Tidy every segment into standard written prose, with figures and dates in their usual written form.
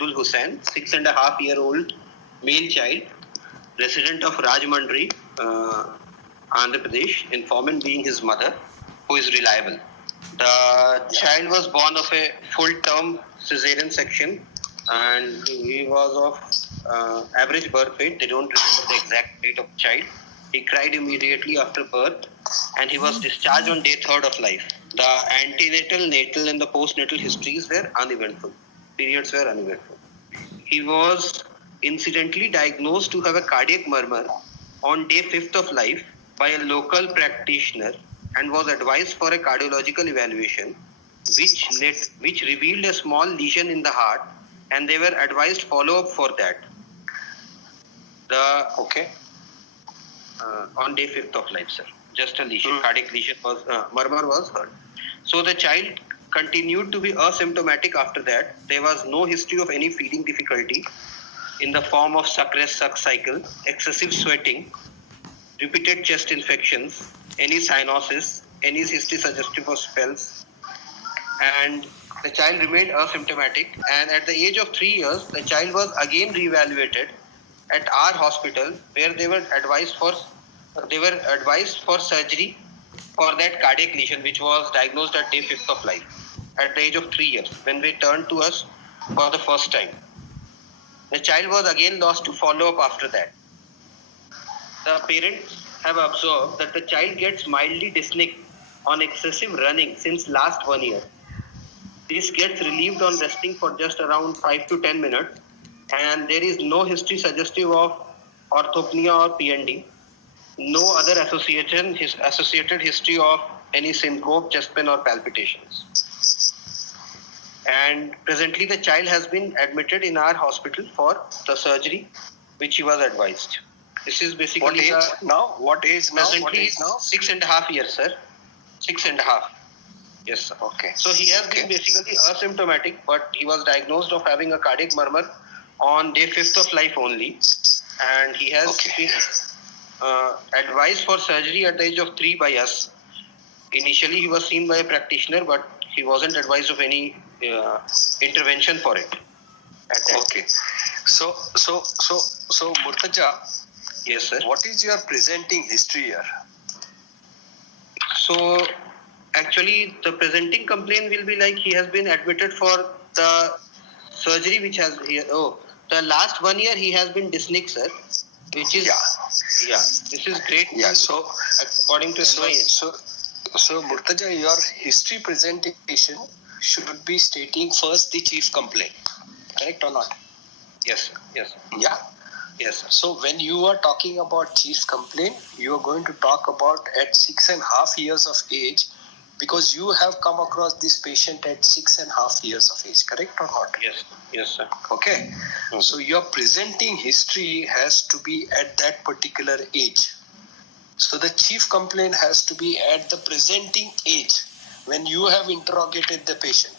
Abdul Hussain, 6.5-year-old male child, resident of Rajmundry, Andhra Pradesh, informant being his mother, who is reliable. The child was born of a full-term cesarean section, and he was of average birth weight. They don't remember the exact weight of the child. He cried immediately after birth, and he was discharged on day 3rd of life. The antenatal, natal, and the postnatal histories were uneventful. Periods were uneventful. He was incidentally diagnosed to have a cardiac murmur on day 5th of life by a local practitioner and was advised for a cardiological evaluation, which revealed a small lesion in the heart, and they were advised follow-up for that. On day 5th of life, sir. Just a lesion, cardiac lesion was, murmur was heard. So the child continued to be asymptomatic after that. There was no history of any feeding difficulty in the form of suck cycle, excessive sweating, repeated chest infections, any cyanosis, any history suggestive of spells, and the child remained asymptomatic. And at the age of 3 years, the child was again reevaluated at our hospital, where they were advised for surgery for that cardiac lesion, which was diagnosed at day 5th of life, at the age of 3 years, when they turned to us for the first time. The child was again lost to follow-up after that. The parents have observed that the child gets mildly dyspneic on excessive running since last 1 year. This gets relieved on resting for just around 5 to 10 minutes, and there is no history suggestive of orthopnea or PND. No other associated history of any syncope, chest pain, or palpitations. And presently, the child has been admitted in our hospital for the surgery, which he was advised. This is basically what age now? Presently, 6.5 years, sir. 6.5. Yes, sir. Okay. So he has been basically asymptomatic, but he was diagnosed of having a cardiac murmur on day 5th of life only, and he has been advised for surgery at the age of 3 by us. Initially, he was seen by a practitioner, but he wasn't advised of any intervention for it. Okay. So, Murtaja. Yes, sir. What is your presenting history here? So, actually, the presenting complaint will be like he has been admitted for the surgery, which has the last 1 year he has been dyspneic, sir, which is this is great. Yeah. So, according to so Murtaja, your history presentation should be stating first the chief complaint, correct or not? Yes, sir. Yes, sir. Yeah. Yes, sir. So when you are talking about chief complaint, you are going to talk about at 6.5 years of age, because you have come across this patient at 6.5 years of age, correct or not? Yes. Yes, sir. Okay. Mm-hmm. So your presenting history has to be at that particular age. So the chief complaint has to be at the presenting age when you have interrogated the patient.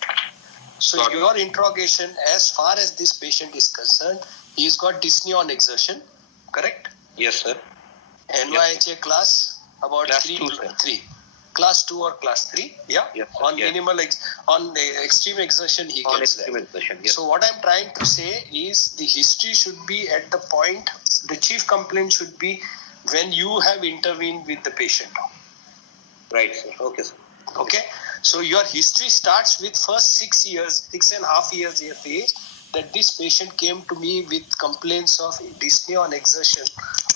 So your interrogation, as far as this patient is concerned, he's got dyspnea on exertion, correct? Yes, sir. NYHA class about class 3. Class 2 or class 3, yeah? Yes, sir. On minimal, on the extreme exertion, he on gets extreme that. Exertion, yes. So what I'm trying to say is the history should be at the point, the chief complaint should be when you have intervened with the patient. Right, sir. Okay, sir. Okay. So your history starts with first 6.5 years of age, that this patient came to me with complaints of dyspnea on exertion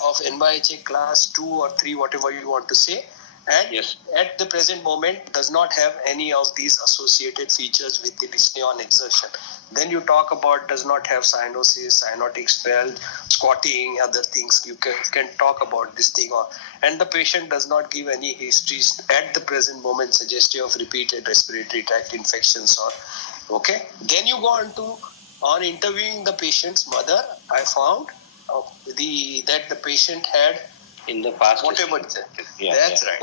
of NYHA class 2 or 3, whatever you want to say. And at the present moment does not have any of these associated features with the dyspnea on exertion. Then you talk about does not have cyanosis, cyanotic spell, squatting, other things. You can talk about this thing. And the patient does not give any histories at the present moment suggestive of repeated respiratory tract infections. Okay. Then you go on interviewing the patient's mother. I found that the patient had in the past, whatever. That's right.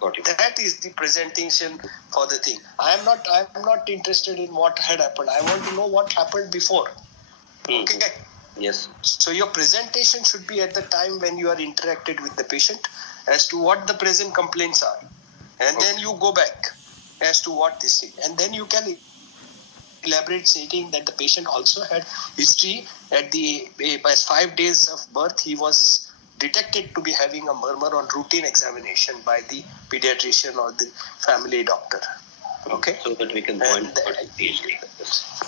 Got it. That is the presentation for the thing. I am not interested in what had happened. I want to know what happened before. Okay. Yes. So your presentation should be at the time when you are interacted with the patient as to what the present complaints are, and then you go back as to what this thing, and then you can elaborate stating that the patient also had history by 5 days of birth. He was detected to be having a murmur on routine examination by the pediatrician or the family doctor. Okay. So that we can point out easily.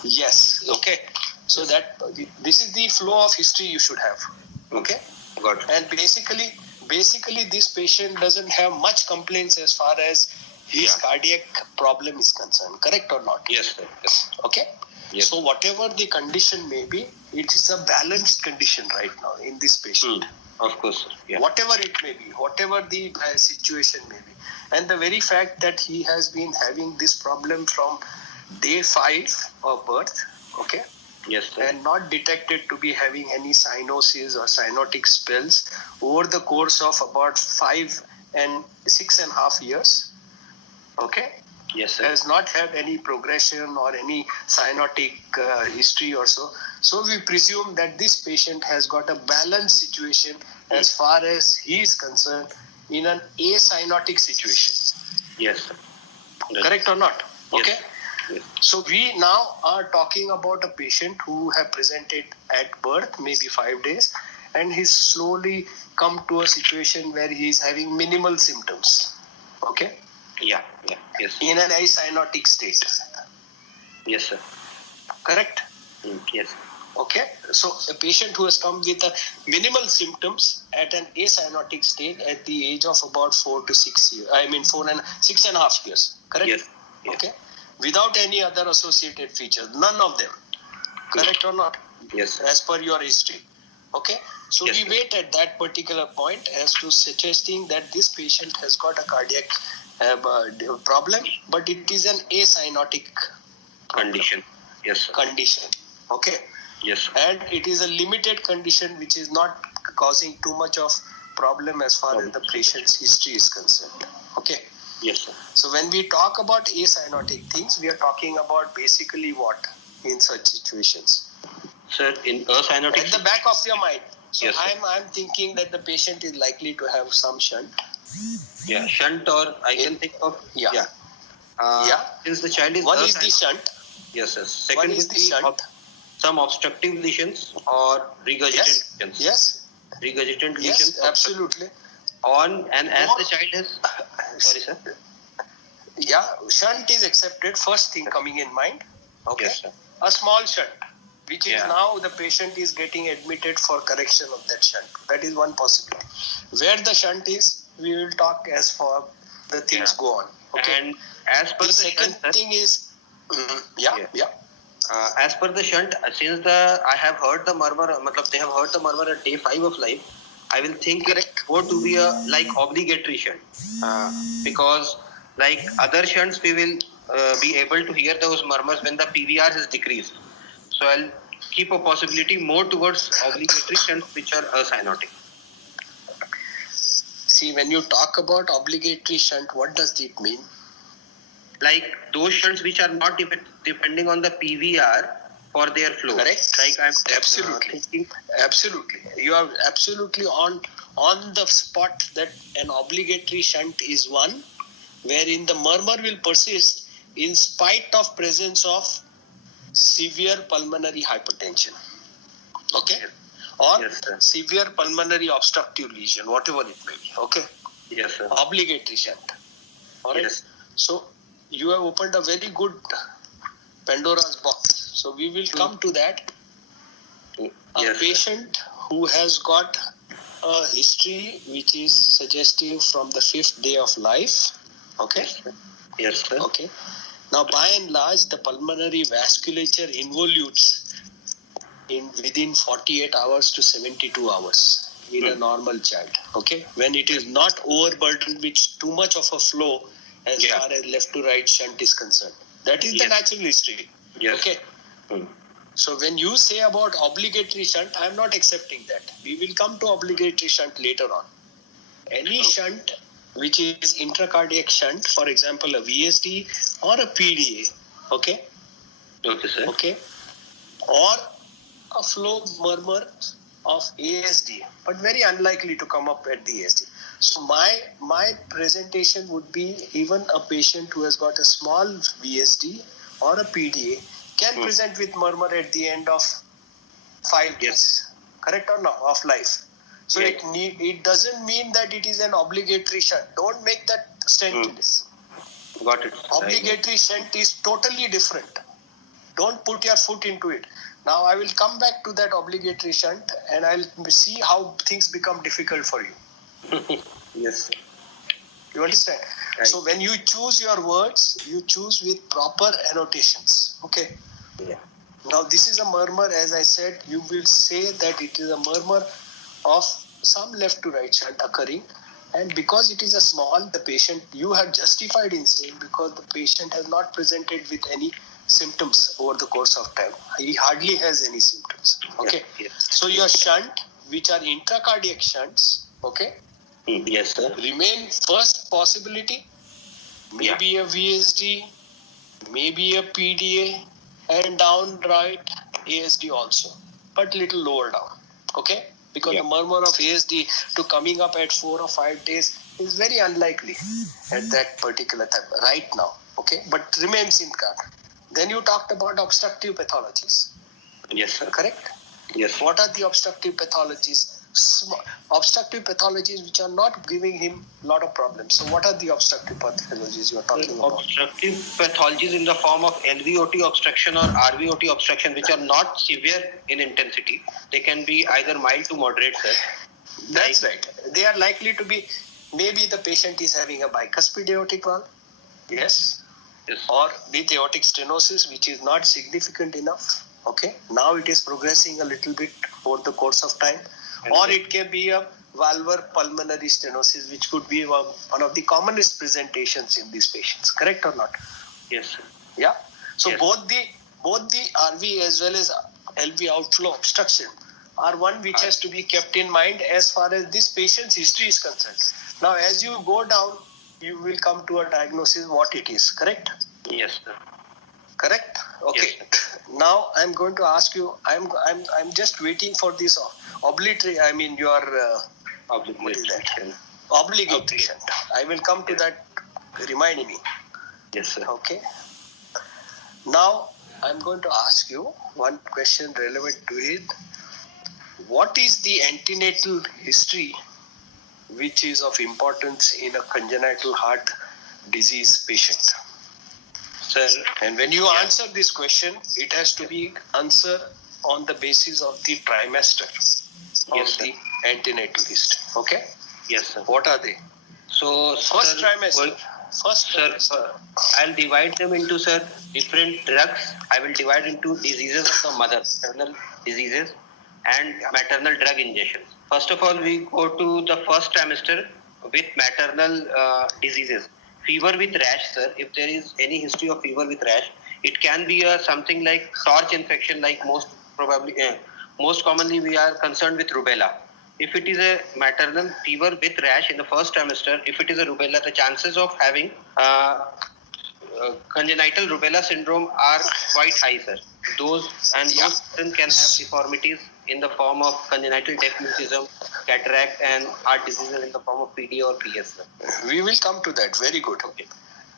Yes. Okay. So that this is the flow of history you should have. Okay. Got it. And basically this patient doesn't have much complaints as far as his cardiac problem is concerned. Correct or not? Yes, sir. Yes. Okay. Yes. So whatever the condition may be, it is a balanced condition right now in this patient. Of course, sir. Yeah. Whatever it may be, whatever the situation may be. And the very fact that he has been having this problem from day 5 of birth, okay, Yes, sir. and not detected to be having any cyanosis or cyanotic spells over the course of about 5 and 6.5 years, okay, Yes, sir. has not had any progression or any cyanotic history or so. So we presume that this patient has got a balanced situation as far as he is concerned in an acyanotic situation. Yes, sir. Correct or not? Yes. Okay. Yes. So we now are talking about a patient who have presented at birth, maybe 5 days, and he's slowly come to a situation where he is having minimal symptoms. Okay. Yeah. Yes. In an acyanotic state. Yes, sir. Correct? Yes. Okay. So a patient who has come with a minimal symptoms at an acyanotic state at the age of about 4 to 6 years. 6.5 years. Correct? Yes. Yes. Okay. Without any other associated features. None of them. Correct or not? Yes, sir. As per your history. Okay. So Yes, we sir. wait at that particular point as to suggesting that this patient has got a cardiac problem, but it is an acyanotic Condition. Yes, sir. condition. Okay. Yes, sir. And it is a limited condition which is not causing too much of problem as far as the patient's history is concerned. Okay. Yes, sir. So when we talk about acyanotic things, we are talking about basically what in such situations? Sir, in acyanotic. At the back of your mind. So Yes, sir. I'm thinking that the patient is likely to have some shunt. Yeah, shunt or I can think of. Yeah. Yeah. Since the child is One is the shunt. Yes, sir. One Second is is the shunt. some obstructive lesions or regurgitant lesions. Yes. Regurgitant Yes. lesions. Absolutely. And as Or- the child is. Sorry, sir. Yeah. Shunt is accepted. First thing coming in mind. Okay. Yes, sir. A small shunt, which is Yeah. now the patient is getting admitted for correction of that shunt. That is one possibility. Where the shunt is, we will talk as for the things Yeah. go on. Okay. And as per The the second shunt, sir, thing is, Yeah. As per the shunt, since I have heard the murmur, they have heard the murmur at day 5 of life, I will think Correct. it more to be a obligatory shunt, because like other shunts we will be able to hear those murmurs when the PVR has decreased. So I'll keep a possibility more towards obligatory shunts which are acyanotic. See, when you talk about obligatory shunt, what does it mean? Like those shunts which are not depending on the PVR for their flow. Correct. Like I'm Absolutely. thinking. Absolutely. You are absolutely on the spot that an obligatory shunt is one wherein the murmur will persist in spite of presence of severe pulmonary hypertension. Okay? Or Yes, sir. severe pulmonary obstructive lesion, whatever it may be. Okay? Yes, sir. Obligatory shunt. Alright? Yes. So you have opened a very good Pandora's box. So we will come to that. A Yes, sir. patient who has got a history which is suggestive from the 5th day of life. Okay. Yes, sir. Okay. Now, by and large, the pulmonary vasculature involutes within 48 hours to 72 hours in a normal child. Okay. When it is not overburdened with too much of a flow as Yeah. far as left to right shunt is concerned. That is the Yes. natural history. Yes. Okay. So when you say about obligatory shunt, I am not accepting that. We will come to obligatory shunt later on. Any shunt which is intracardiac shunt, for example, a VSD or a PDA, okay, Okay, sir. okay, or a flow murmur of ASD, but very unlikely to come up at the ASD. So my presentation would be even a patient who has got a small VSD or a PDA can present with murmur at the end of 5 days. Correct or not? Of life. So it doesn't mean that it is an obligatory shunt. Don't make that stent in this. Got it. Obligatory shunt is totally different. Don't put your foot into it. Now I will come back to that obligatory shunt and I'll see how things become difficult for you. Yes. You understand? Right. So when you choose your words, you choose with proper annotations. Okay. Yeah. Now this is a murmur, as I said, you will say that it is a murmur of some left to right shunt occurring, and because it is a small, the patient, you have justified in saying because the patient has not presented with any symptoms over the course of time. He hardly has any symptoms. Okay. Yes. So your shunt, which are intracardiac shunts, okay, Yes, sir. remain first possibility, maybe a VSD, maybe a PDA, and downright ASD also, but little lower down. Okay. Because the murmur of ASD to coming up at 4 or 5 days is very unlikely at that particular time, right now. Okay, but remains in card. Then you talked about obstructive pathologies. Yes, sir. Correct? Yes. What are the obstructive pathologies? Obstructive pathologies which are not giving him a lot of problems. So what are the obstructive pathologies you are talking about? Obstructive pathologies in the form of LVOT obstruction or RVOT obstruction, which are not severe in intensity. They can be either mild to moderate, sir. That's right. They are likely to be, maybe the patient is having a bicuspid aortic valve. Yes. Or with aortic stenosis, which is not significant enough. Okay. Now it is progressing a little bit over the course of time. Or it can be a valvular pulmonary stenosis, which could be one of the commonest presentations in these patients. Correct or not? Yes, sir. Yeah. So Yes. both the RV as well as LV outflow obstruction are one which has to be kept in mind as far as this patient's history is concerned. Now, as you go down, you will come to a diagnosis what it is. Correct? Yes, sir. Correct? Okay. Yes, now I'm going to ask you. I'm just waiting for this obligatory. I mean your obligatory shunt. I will come to that. Remind me. Yes, sir. Okay. Now I'm going to ask you one question relevant to it. What is the antenatal history which is of importance in a congenital heart disease patient? Sir, and when you answer this question, it has to be answered on the basis of the trimester of the antenatal history. Okay? Yes, sir. What are they? So, First trimester. Sir, I'll divide them into, sir, different drugs. I will divide into diseases of the mother, maternal diseases, and maternal drug injections. First of all, we go to the first trimester with maternal diseases. Fever with rash, sir. If there is any history of fever with rash, it can be something like torch infection, like most commonly we are concerned with rubella. If it is a maternal fever with rash in the first trimester, if it is a rubella, the chances of having congenital rubella syndrome are quite high, sir. Those children can have deformities in the form of congenital deaf mutism, cataract, and heart diseases in the form of PD or PS, sir. We will come to that. Very good. Okay.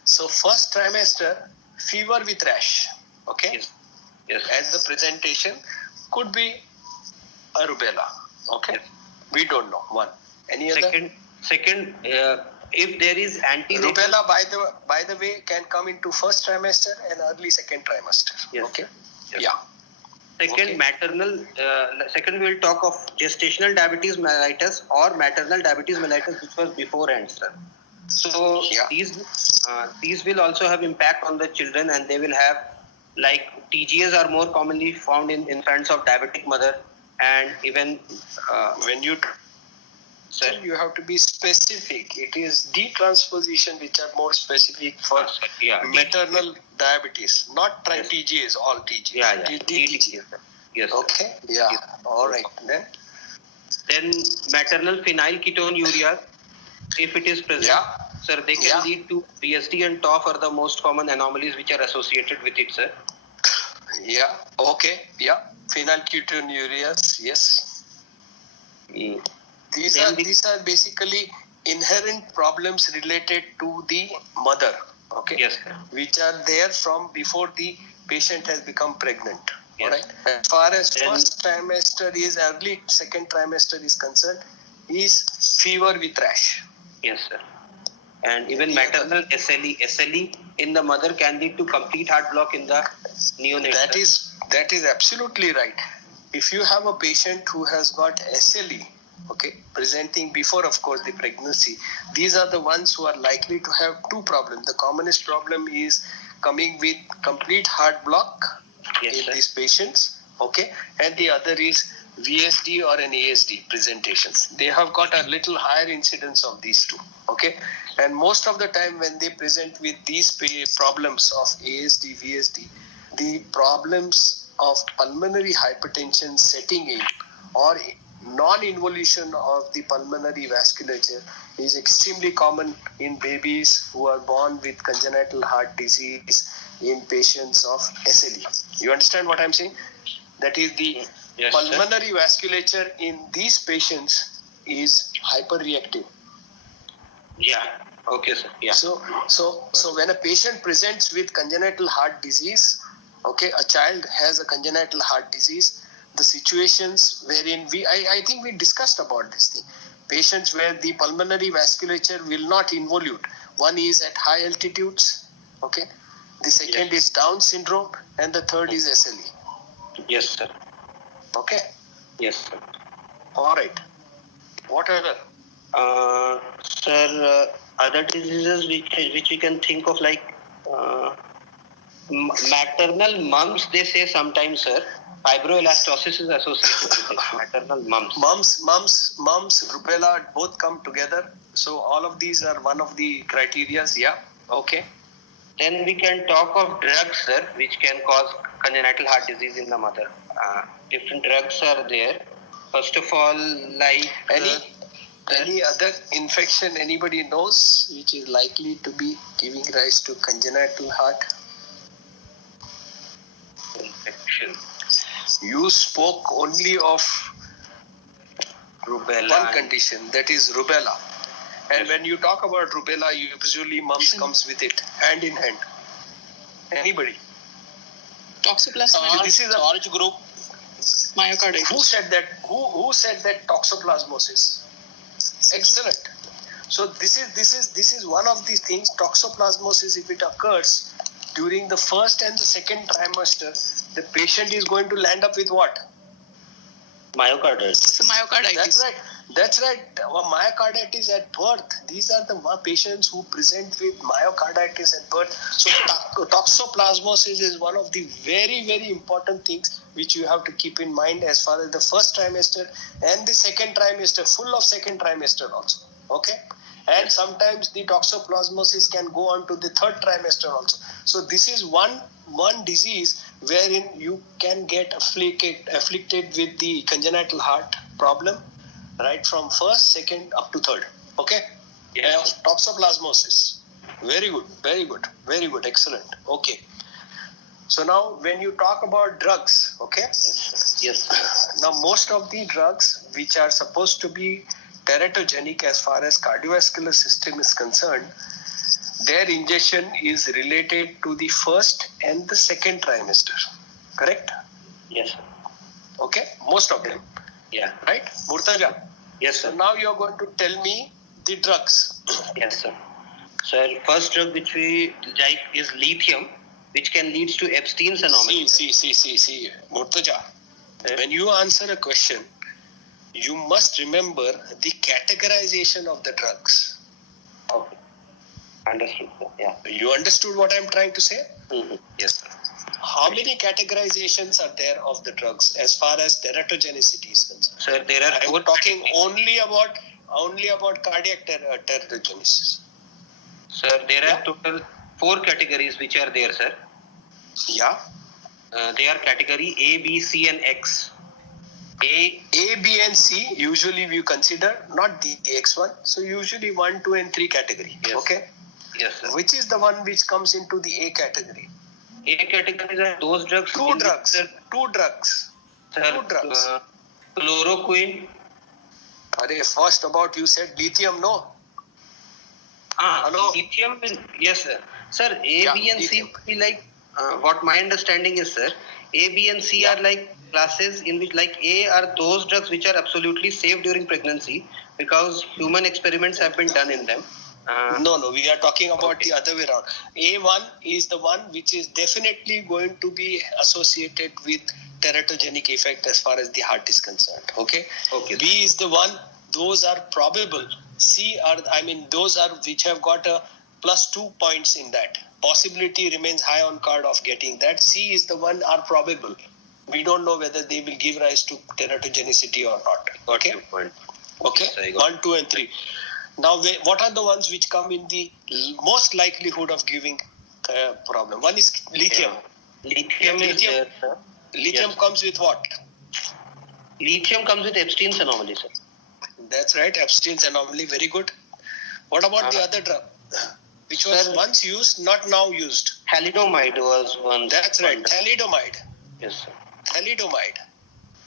So first trimester, fever with rash. Okay. Yes. As the presentation could be a rubella. Okay. Yes. We don't know. One. Any other? Second, if there is antenatal rubella, by the way, can come into first trimester and early second trimester. Yes. Okay. Yes. Yeah. Second, maternal. Second, we will talk of gestational diabetes mellitus or maternal diabetes mellitus, which was beforehand, sir. So these will also have impact on the children, and they will have, like, TGAs are more commonly found in infants of diabetic mother, and even when you you have to be specific. It is detransposition which are more specific for maternal diabetes, not TGAs, all TGAs. Yeah. DTGAs. Yes. Okay. Yeah. Yes. All right. Then maternal phenylketonuria, if it is present, sir, they can lead to PSD and TOF are the most common anomalies which are associated with it, sir. Yeah. Okay. Yeah. Phenylketonuria. Yes. These are basically inherent problems related to the mother. Okay. Yes, sir. Which are there from before the patient has become pregnant. Yes. All right. As far as Then- first trimester is early second trimester is concerned, is fever with rash. Yes, sir. And even Yeah. maternal SLE in the mother can lead to complete heart block in the neonate. That is absolutely right. If you have a patient who has got SLE, okay, presenting before, of course, the pregnancy, these are the ones who are likely to have two problems. The commonest problem is coming with complete heart block Yes, in sir. these patients, okay, and the other is VSD or an ASD presentations. They have got a little higher incidence of these two, okay, and most of the time when they present with these problems of ASD, VSD, the problems of pulmonary hypertension setting in or non-involution of the pulmonary vasculature is extremely common in babies who are born with congenital heart disease in patients of SLE. You understand what I'm saying? That is the Yes, pulmonary vasculature in these patients is hyperreactive. Yeah. Okay, sir. Yeah. So when a patient presents with congenital heart disease, okay, a child has a congenital heart disease, the situations wherein I think we discussed about this thing. Patients where the pulmonary vasculature will not involute. One is at high altitudes, okay. The second is Down syndrome, and the third is SLE. Yes, sir. Okay. Yes, sir. All right. What other? Sir, other diseases which we can think of, like maternal mumps, they say sometimes, sir. Fibroelastosis is associated with it. Maternal mumps. Mumps, rubella, both come together. So all of these are one of the criterias. Yeah. Okay. Then we can talk of drugs, sir, which can cause congenital heart disease in the mother. Different drugs are there. First of all, like Any other infection anybody knows which is likely to be giving rise to congenital heart? infection, You spoke only of rubella. one condition, that is rubella. And when you talk about rubella, usually mumps comes with it, hand in hand. Anybody? Toxoplasma. This is a- Orange group. Myocarditis. Who said that? Who said that toxoplasmosis? Excellent. So this is one of these things. Toxoplasmosis, if it occurs during the first and the second trimester, the patient is going to land up with what? Myocarditis. So myocarditis. That's right. Myocarditis at birth. These are the patients who present with myocarditis at birth. So toxoplasmosis is one of the very, very important things which you have to keep in mind as far as the first trimester and the second trimester, full of second trimester also. Okay? And sometimes the toxoplasmosis can go on to the third trimester also. So this is one disease wherein you can get afflicted with the congenital heart problem right from first, second up to third. Okay? Yes. Toxoplasmosis. Very good, excellent. Okay. So now when you talk about drugs, okay? Yes. Now most of the drugs which are supposed to be teratogenic as far as cardiovascular system is concerned, their ingestion is related to the first and the second trimester. Correct? Yes. Okay? Most of them. Yeah. Right? Murtaja. Yes, So sir. now you are going to tell me the drugs. Yes, sir. Sir, first drug which we like is lithium, which can lead to Epstein's anomaly. See. Murtaja. When you answer a question, you must remember the categorization of the drugs. Okay. Understood, sir. Yeah. You understood what I'm trying to say? Mm-hmm. Yes, sir. How many categorizations are there of the drugs as far as teratogenicity is concerned? Sir, there are I'm talking only about cardiac teratogenesis. Sir, there are total 4 categories which are there, sir. Yeah. They are category A, B, C, and X. A, B, and C usually we consider, not the X one. So usually 1, 2, and 3 category. Yes. Okay. yes, sir. Which is the one which comes into the A category? A categories are those drugs. Two drugs. Sir, Two drugs. Chloroquine. First about you said lithium, no? Hello. Lithium. Yes, sir. Sir, A, Yeah, B, and C lithium. will be like what my understanding is, sir, A, B, and C are like classes in which, like, A are those drugs which are absolutely safe during pregnancy because human experiments have been done in them. No, we are talking about the other way around. A1 is the one which is definitely going to be associated with teratogenic effect as far as the heart is concerned. Okay. B is the one, those are probable. C are, those are which have got a +2 points in that. Possibility remains high on card of getting that. C is the one are probable. We don't know whether they will give rise to teratogenicity or not. Okay. Okay. Yes, 1, 2, and 3. Now, what are the ones which come in the most likelihood of giving problem? One is lithium. Lithium comes with what? Lithium comes with Epstein's anomaly, sir. That's right, Epstein's anomaly. Very good. What about the other drug? Which was once used, not now used? Thalidomide was one. That's right, thalidomide. Yes, sir.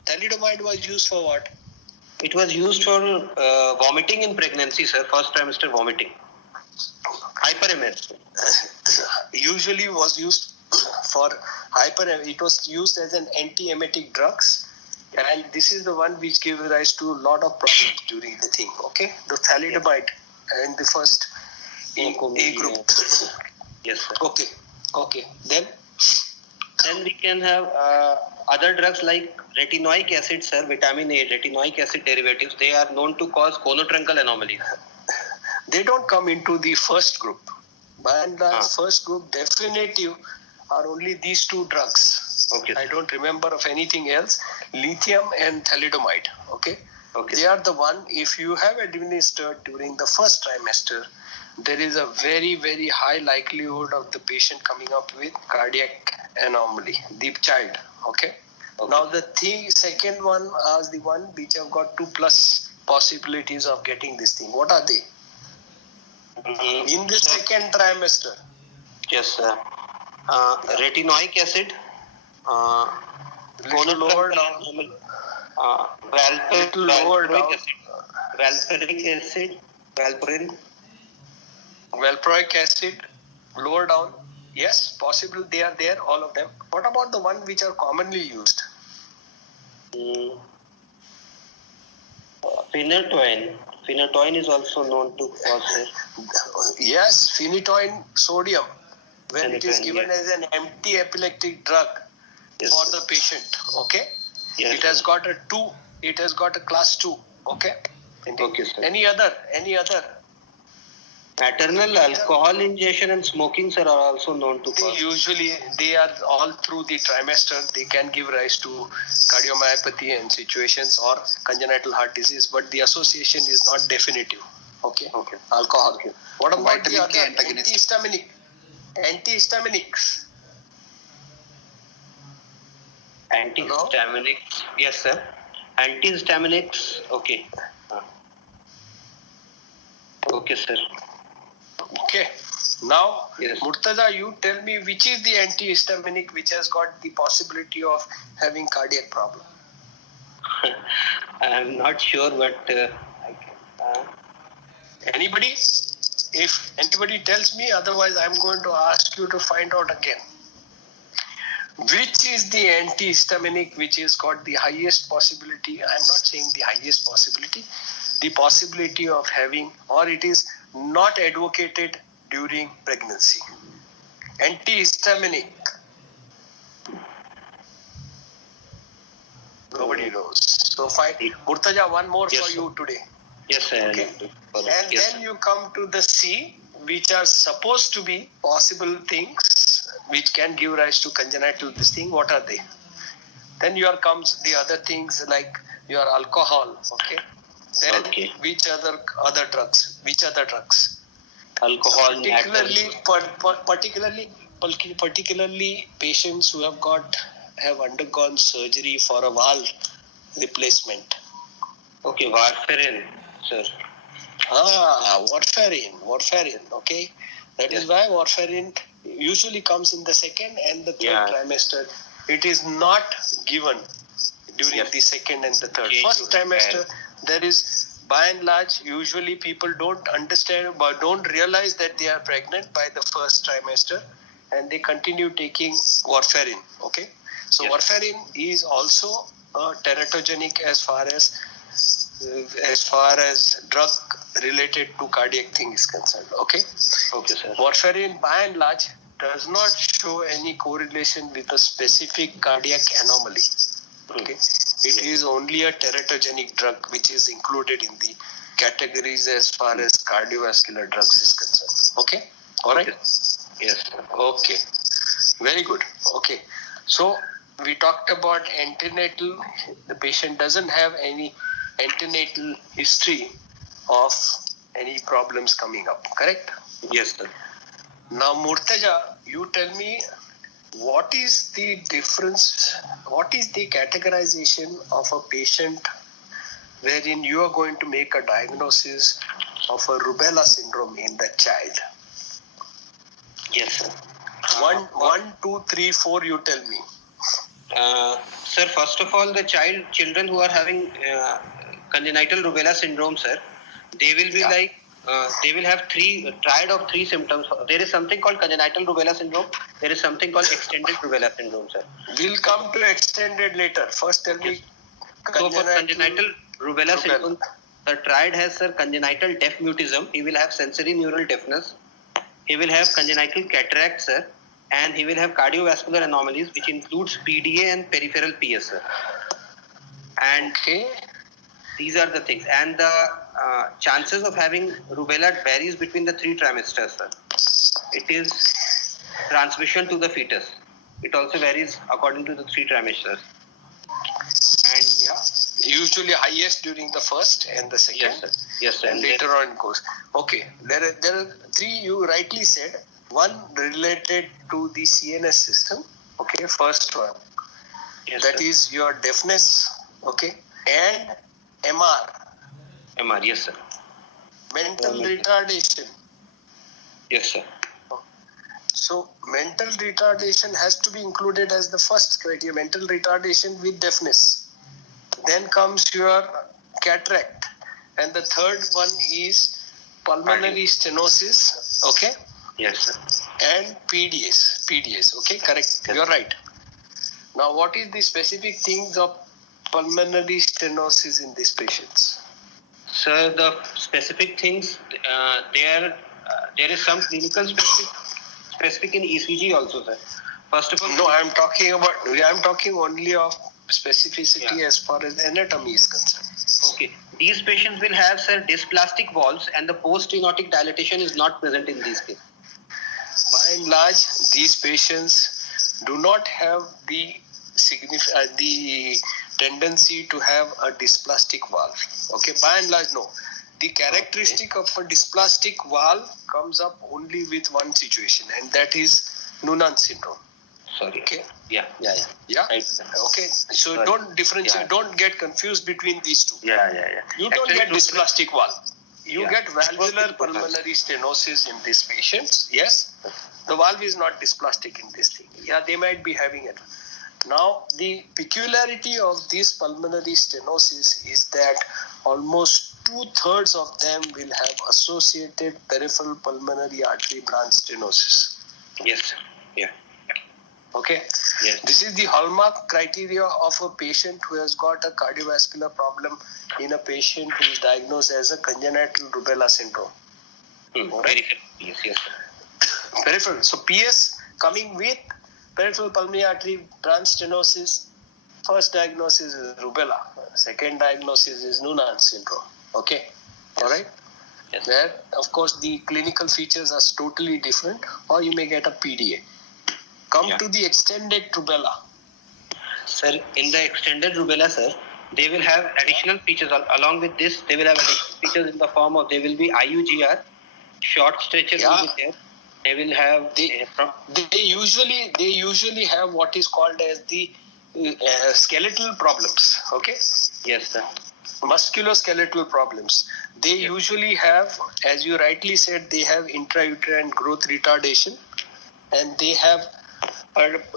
Thalidomide was used for what? It was used for vomiting in pregnancy, sir. First trimester vomiting. Hyperemesis. Usually was used for it was used as an anti-emetic drugs, and this is the one which gave rise to a lot of problems during the thing. Okay, the thalidomide in the first A group. Yes, sir. Okay. Then we can have other drugs like retinoic acid, sir, vitamin A, retinoic acid derivatives. They are known to cause conotruncal anomalies. They don't come into the first group. By and large, first group definitive are only these two drugs. Okay. I don't remember of anything else. Lithium and thalidomide. Okay. They are the one, if you have administered during the first trimester, there is a very, very high likelihood of the patient coming up with cardiac anomaly, the child. Okay. Now the second one is the one which have got 2+ possibilities of getting this thing. What are they? In the second trimester. Yes, sir. Retinoic acid, lower down. Valproic acid, lower down. Yes, possible they are there, all of them. What about the one which are commonly used? Phenytoin. Phenytoin is also known to cause. Yes, phenytoin sodium, when it is Phenytoin, given as an anti-epileptic drug for the patient. Okay. Yes, it has got a 2. It has got a class 2. Okay. Okay, sir. Any other? Maternal alcohol ingestion and smoking, sir, are also known to cause. Usually, they are all through the trimester. They can give rise to cardiomyopathy and situations or congenital heart disease, but the association is not definitive. Okay. Alcohol. Okay. What about the other antihistaminic? Antihistaminics. Antihistaminics. Yes, sir. Antihistaminics. Okay. Okay, sir. Okay. Now, yes. Murtaza, you tell me which is the antihistaminic which has got the possibility of having cardiac problem. I'm not sure, but anybody? If anybody tells me, otherwise I'm going to ask you to find out again. Which is the antihistaminic which has got the highest possibility? I'm not saying the highest possibility. The possibility of having, or it is not advocated during pregnancy. Antihistaminic. Nobody knows. So fine. Murtaza, one more for you today. Yes, sir. Okay. And then you come to the C, which are supposed to be possible things which can give rise to congenital this thing. What are they? Then here comes the other things like your alcohol. Okay. Then which other drugs? Alcohol. Particularly patients who have undergone surgery for a valve replacement. Okay, warfarin, sir. Warfarin. Okay, that is why warfarin usually comes in the second and the third trimester. It is not given during the second and the third. First trimester, there is, by and large, usually people don't understand but don't realize that they are pregnant by the first trimester, and they continue taking warfarin. Okay, so Yes. warfarin is also teratogenic as far as drug related to cardiac thing is concerned. Okay, Okay, sir. warfarin by and large does not show any correlation with a specific cardiac anomaly. Okay, it is only a teratogenic drug which is included in the categories as far as cardiovascular drugs is concerned. Okay, all right. Okay. Yes, sir. Okay, very good. Okay, so we talked about antenatal. The patient doesn't have any antenatal history of any problems coming up, correct? Yes, sir. Now, Murtaja, you tell me what is the difference, what is the categorization of a patient wherein you are going to make a diagnosis of a rubella syndrome in that child? Yes, sir. One, two, three, four, you tell me. Sir, first of all, the children who are having congenital rubella syndrome, sir, they will be Yeah. they will have triad of three symptoms. There is something called congenital rubella syndrome. There is something called extended rubella syndrome, sir. We'll come to extended later. First, tell me. So for congenital rubella syndrome, the triad has, sir, congenital deaf mutism. He will have sensory neural deafness. He will have congenital cataract, sir, and he will have cardiovascular anomalies, which includes PDA and peripheral PS, sir. And Okay. these are the things. And the chances of having rubella varies between the 3 trimesters, sir. It is transmission to the fetus. It also varies according to the 3 trimesters. And Yeah. Usually highest during the first and the second. yes, sir. Yes, sir. And later on it goes. Okay, there are three you rightly said. One related to the CNS system. Okay, first one. Yes, That sir. is your deafness. Okay, and MR, MR, yes, sir. mental retardation. Yes, sir. So mental retardation has to be included as the first criteria. Mental retardation with deafness. Then comes your cataract, and the third one is pulmonary stenosis. Okay. Yes, sir. And PDS. Okay, correct. Yes. You're right. Now, what is the specific things of pulmonary stenosis in these patients? Sir, the specific things, there is some clinical specific in ECG also, sir. First of all, No, I'm talking only of specificity as far as anatomy is concerned. okay. These patients will have, sir, dysplastic valves, and the post-stenotic dilatation is not present in these cases. By and large, these patients do not have the tendency to have a dysplastic valve. Okay, by and large, no. The characteristic of a dysplastic valve comes up only with one situation, and that is Noonan syndrome. Sorry. Okay. Yeah. Yeah. Right, sir. Okay. So Sorry. don't differentiate. Yeah. Don't get confused between these two. Yeah. You don't Actually, get dysplastic valve. You Yeah. get valvular pulmonary stenosis in these patients. Yes. The valve is not dysplastic in this thing. Yeah, they might be having it. Now, the peculiarity of this pulmonary stenosis is that almost 2/3 of them will have associated peripheral pulmonary artery branch stenosis. Yes, sir. Yeah. Okay. Yes. This is the hallmark criteria of a patient who has got a cardiovascular problem in a patient who is diagnosed as a congenital rubella syndrome. Very good. Yes, sir. Peripheral. So PS coming with peripheral pulmonary artery branch stenosis. First diagnosis is rubella. Second diagnosis is Noonan syndrome. Okay. All right. Yes. Where, of course, the clinical features are totally different, or you may get a PDA. Come Yeah. to the extended rubella. Sir, in the extended rubella, sir, they will have additional features. Along with this, they will have additional features in the form of, they will be IUGR, short stretcher will be there. They will have They usually have what is called as the skeletal problems. Okay. yes, sir. Musculoskeletal problems. They usually have, as you rightly said, they have intrauterine growth retardation, and they have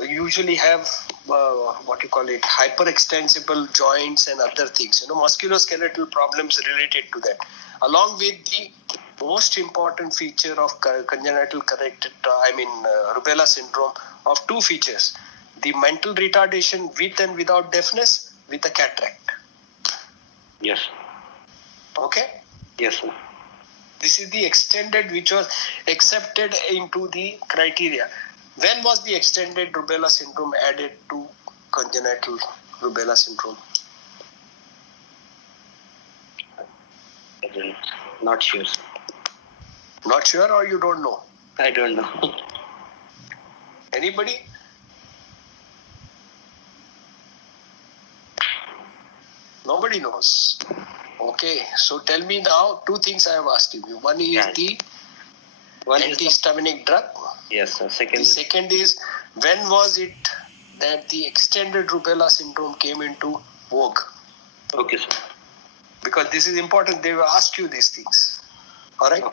usually have what you call it, hyperextensible joints and other things. Musculoskeletal problems related to that, along with the most important feature of congenital rubella syndrome of two features: the mental retardation with and without deafness with a cataract. Yes. Okay. Yes, sir. This is the extended which was accepted into the criteria. When was the extended rubella syndrome added to congenital rubella syndrome? Not sure, sir. Not sure, or you don't know? I don't know. Anybody? Nobody knows. Okay, so tell me now two things I have asked you. One is the antihistaminic drug. Yes, sir. The second is, when was it that the extended rubella syndrome came into vogue? Okay, sir. Because this is important, they will ask you these things. All right?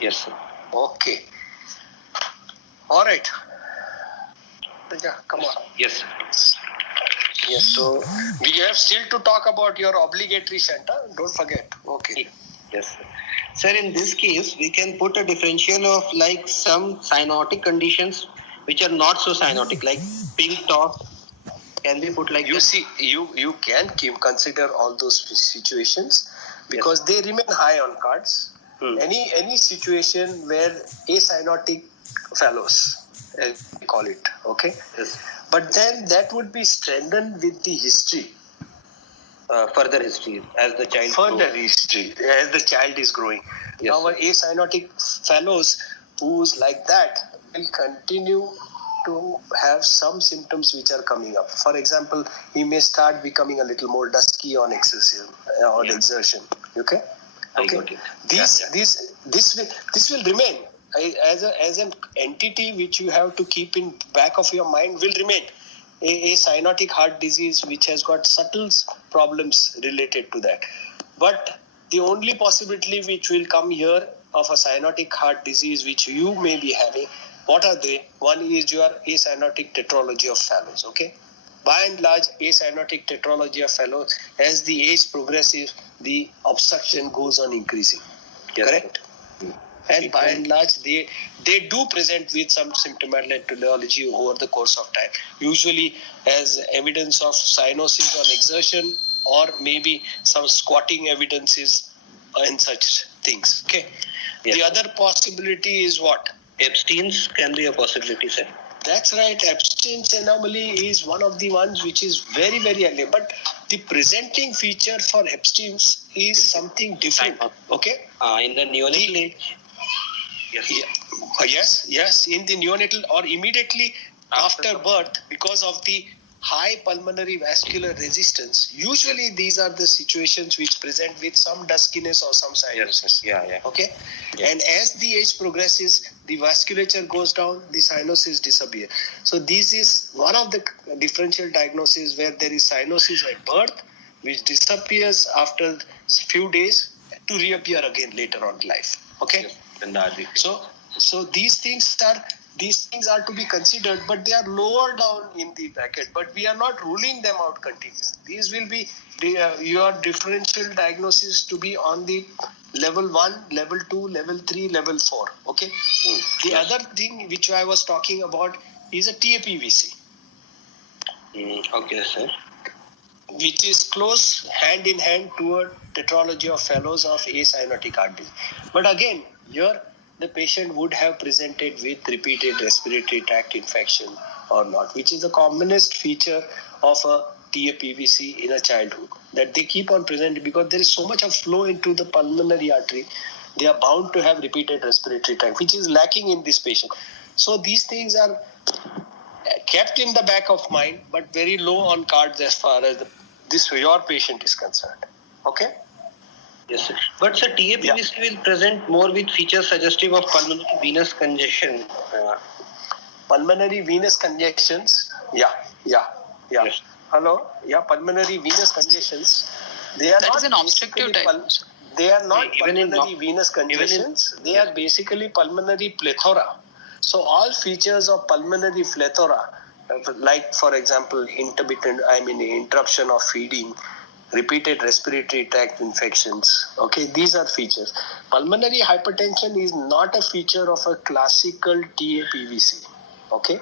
Yes, sir. Okay. All right. Yeah, come on. Yes, sir. Yes, so we have still to talk about your obligatory shunt. Don't forget. Okay. Yes, sir. Sir, in this case, we can put a differential of like some cyanotic conditions which are not so cyanotic, like pink top. Can we put like you this? see, you can consider all those situations because they remain high on cards. Any situation where acyanotic fellows, as we call it, okay? Yes. But then that would be strengthened with the history. Further history as the child History as the child is growing. Yes, Our acyanotic fellows who's like that will continue to have some symptoms which are coming up. For example, he may start becoming a little more dusky on exertion. Okay. I got it. This will remain as an entity which you have to keep in back of your mind will remain. A cyanotic heart disease which has got subtle problems related to that. But the only possibility which will come here of a cyanotic heart disease which you may be having, what are they? One is your acyanotic tetralogy of Fallot. Okay. By and large, acyanotic tetralogy of Fallot, as the age progresses, the obstruction goes on increasing. Yes, correct? And by and large, they do present with some symptomatology over the course of time. Usually as evidence of cyanosis on exertion, or maybe some squatting evidences and such things. Okay. Yes. The other possibility is what? Epstein's can be a possibility, sir. That's right. Epstein's anomaly is one of the ones which is very, very early. But the presenting feature for Epstein's is something different. Okay. In the neonatal age. Yes. In the neonatal or immediately after birth, because of the high pulmonary vascular resistance, usually these are the situations which present with some duskiness or some cyanosis. Okay. Yeah. And as the age progresses, the vasculature goes down, the cyanosis disappear. So this is one of the differential diagnoses where there is cyanosis at birth, which disappears after few days to reappear again later on in life. Okay. So these things are to be considered, but they are lower down in the bracket. But we are not ruling them out continuously. These will be your differential diagnosis to be on the level 1, level 2, level 3, level 4. Okay. The other thing which I was talking about is a TAPVC. Okay, sir. Which is close hand in hand toward tetralogy of Fallot of acyanotic heart disease. But again, here the patient would have presented with repeated respiratory tract infection or not, which is the commonest feature of a TAPVC in a childhood, that they keep on presenting because there is so much of flow into the pulmonary artery. They are bound to have repeated respiratory tract, which is lacking in this patient. So these things are kept in the back of mind, but very low on cards as far as your patient is concerned. Okay. Yes, sir. But sir, TAPVC will present more with features suggestive of pulmonary venous congestion. Pulmonary venous congestions. Yes. Hello. Pulmonary venous congestions. They are That not is an obstructive type. They are not Even pulmonary venous congestions. They are basically pulmonary plethora. So all features of pulmonary plethora, like for example interruption of feeding, repeated respiratory tract infections. Okay, these are features. Pulmonary hypertension is not a feature of a classical TAPVC. Okay,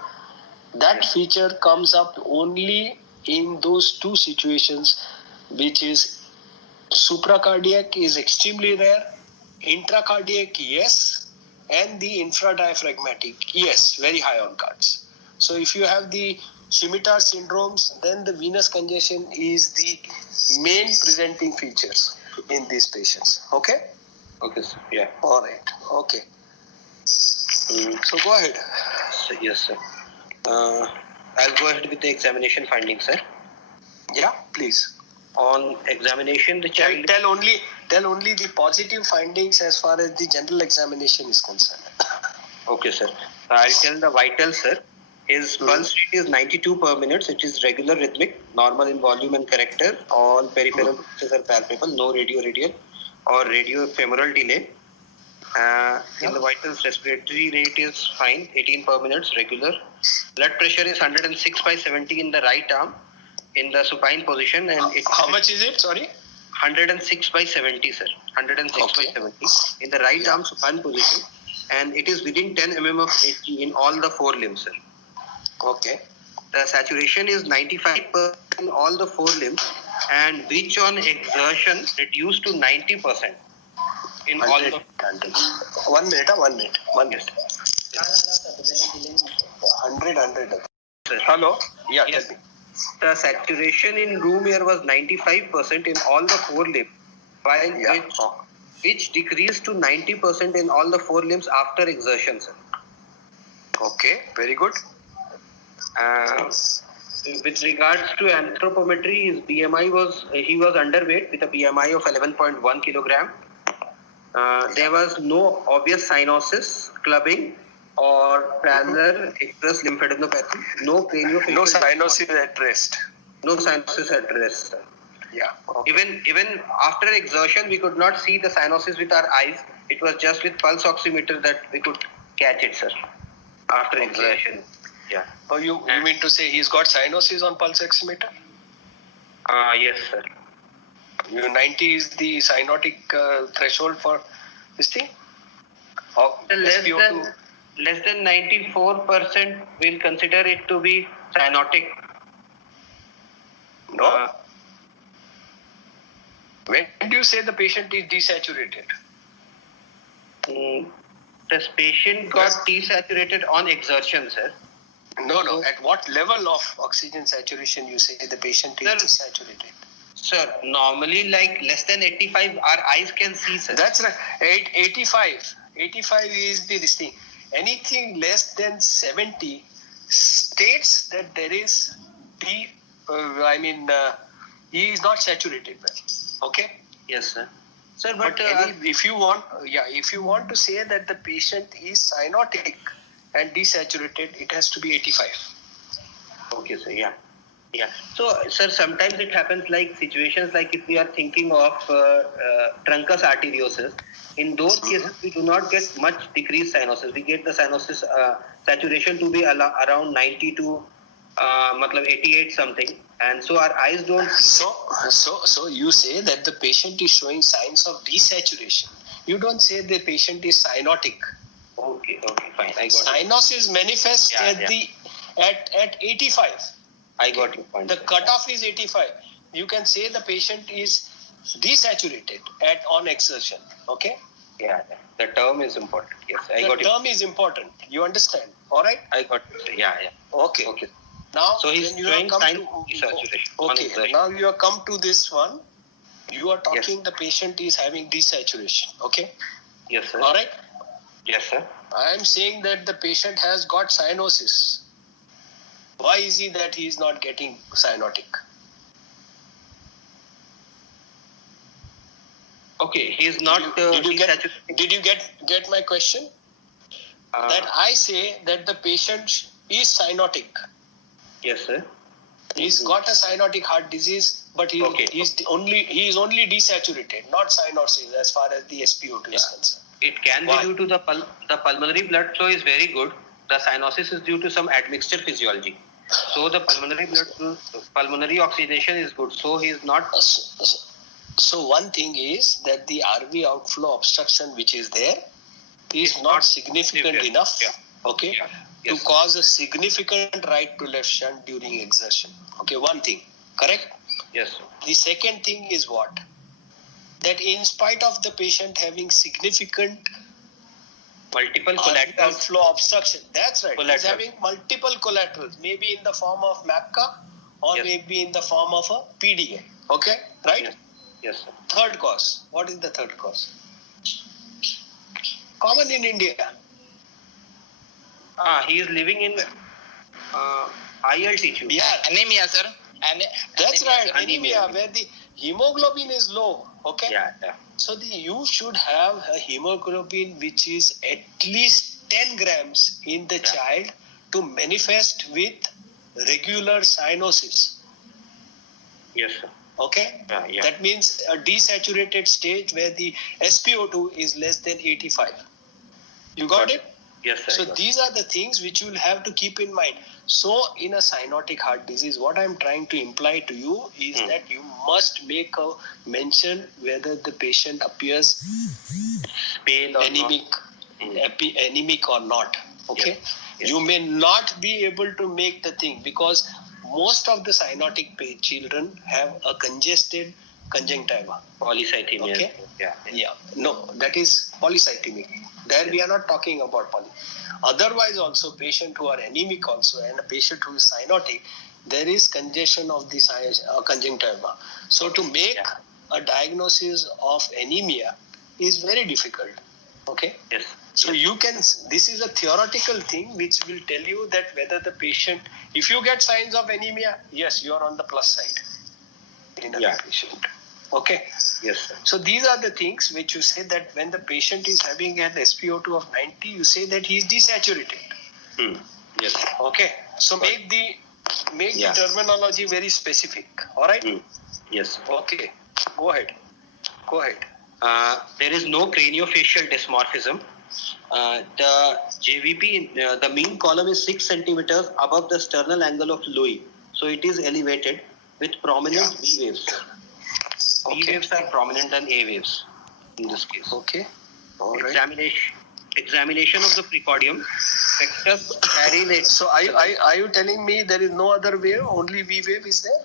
that feature comes up only in those two situations, which is supracardiac is extremely rare, intracardiac yes, and the infradiaphragmatic yes, very high on cards. So if you have the Scimitar syndromes, then the venous congestion is the main presenting features in these patients. Okay? Okay, sir. Yeah. All right. Okay. So go ahead. So, yes, sir. I'll go ahead with the examination findings, sir. Yeah, please. On examination, the child... Tell only the positive findings as far as the general examination is concerned. Okay, sir. I'll tell the vitals, sir. His pulse rate is 92 per minute. It is regular rhythmic, normal in volume and character. All peripheral pulses are palpable, no radial or radiofemoral delay. In the vitals, respiratory rate is fine, 18 per minute, regular. Blood pressure is 106 by 70 in the right arm, in the supine position. And how much is it? Sorry? 106 by 70, sir. 106 by 70 in the right arm supine position. And it is within 10 mm of Hg in all the four limbs, sir. Okay. The saturation is 95% in all the four limbs, and which on exertion reduced to 90% in all the... 1 minute. 1 minute. Yes. 100. Sir. Hello? Yeah, Yes. tell me. The saturation in room air was 95% in all the four limbs, while which decreased to 90% in all the four limbs after exertion, sir. Okay, very good. With regards to anthropometry, his BMI he was underweight with a BMI of 11.1 kilogram. There was no obvious cyanosis, clubbing, or planar express lymphadenopathy. No craniofacial. No cyanosis at rest. No cyanosis at rest, sir. Yeah. Okay. Even after exertion, we could not see the cyanosis with our eyes. It was just with pulse oximeter that we could catch it, sir. After exertion. Yeah. Oh, you mean to say he's got cyanosis on pulse oximeter? Yes, sir. 90 is the cyanotic threshold for this thing? Less than 94% will consider it to be cyanotic. No. When do you say the patient is desaturated? This patient got desaturated on exertion, sir. No. At what level of oxygen saturation you say the patient is desaturated? Sir, normally like less than 85, our eyes can see, sir. That's right. 85 is this thing. Anything less than 70 states that there is he is not saturated well. Okay? Yes, sir. Sir, but if you want to say that the patient is cyanotic and desaturated, it has to be 85. Okay, sir. Yeah. So, sir, sometimes it happens like situations like if we are thinking of truncus arteriosus, in those cases we do not get much decreased cyanosis. We get the cyanosis saturation to be around 90 to 88 something, and so our eyes don't. So you say that the patient is showing signs of desaturation. You don't say the patient is cyanotic. Okay, fine. I got cyanosis manifests at 85. I got your point. The cutoff is 85. You can say the patient is desaturated on exertion. Okay? Yeah. The term is important. Yes, I got it. The term is important. You understand? All right? I got it. Yeah. Okay. Now, so he's showing signs of desaturation. Okay. Now you have come to this one. You are talking the patient is having desaturation. Okay? Yes, sir. All right? Yes, sir. I am saying that the patient has got cyanosis. Why is he that he is not getting cyanotic? Okay, he is not. Did you get my question? That I say that the patient is cyanotic. Yes, sir. He's got a cyanotic heart disease, but he is only desaturated, not cyanosis as far as the SpO2 is concerned. It can be due to the pulmonary blood flow is very good. The cyanosis is due to some admixture physiology. So the pulmonary oxygenation is good. So he is not. So one thing is that the RV outflow obstruction which is there is not significant severe. enough, Yeah. okay, Yeah. to Yes. cause a significant right to left shunt during exertion. Okay, one thing, correct? Yes. Sir. The second thing is what? That in spite of the patient having significant Multiple RV collaterals. outflow obstruction, that's right, he's Collateral. having multiple collaterals, maybe in the form of MAPCA or Yes. maybe in the form of a PDA, okay, right? Yes. Yes. Sir. Third cause. What is the third cause? Common in India. He is living in high altitude. Yeah, Anemia, sir. that's Anemia, right. sir. Anemia, where the hemoglobin is low. Okay. Yeah. Yeah. So you should have a hemoglobin which is at least 10 grams in the child to manifest with regular cyanosis. Yes. Sir. Okay. Yeah. Yeah. That means a desaturated stage where the SpO2 is less than 85. You got it? Yes, sir. So these are the things which you will have to keep in mind. So in a cyanotic heart disease, what I am trying to imply to you is that you must make a mention whether the patient appears Pale or anemic, not. anemic or not. Okay, Yes. you may not be able to make the thing because most of the cyanotic children have a congested conjunctiva. Polycythemia. Okay. Yeah. Yeah, no, that is polycythemic. There we are not talking about poly. Otherwise, also patient who are anemic also and a patient who is cyanotic, there is congestion of the conjunctiva. So to make a diagnosis of anemia is very difficult. Okay. Yes. So you can. This is a theoretical thing which will tell you that whether the patient, if you get signs of anemia, yes, you are on the plus side in a patient. Okay. Yes, sir. So these are the things which you say that when the patient is having an SpO2 of 90, you say that he is desaturated. Yes. Sir. Okay. So make the terminology very specific. All right. Yes. Okay. Go ahead. There is no craniofacial dysmorphism. The JVP, the mean column is 6 centimeters above the sternal angle of Louis. So it is elevated with prominent V waves. V waves are prominent than A waves in this case. Okay. All right. Examination of the precordium. Pectus carinate. So are you telling me there is no other wave? Only V wave is there?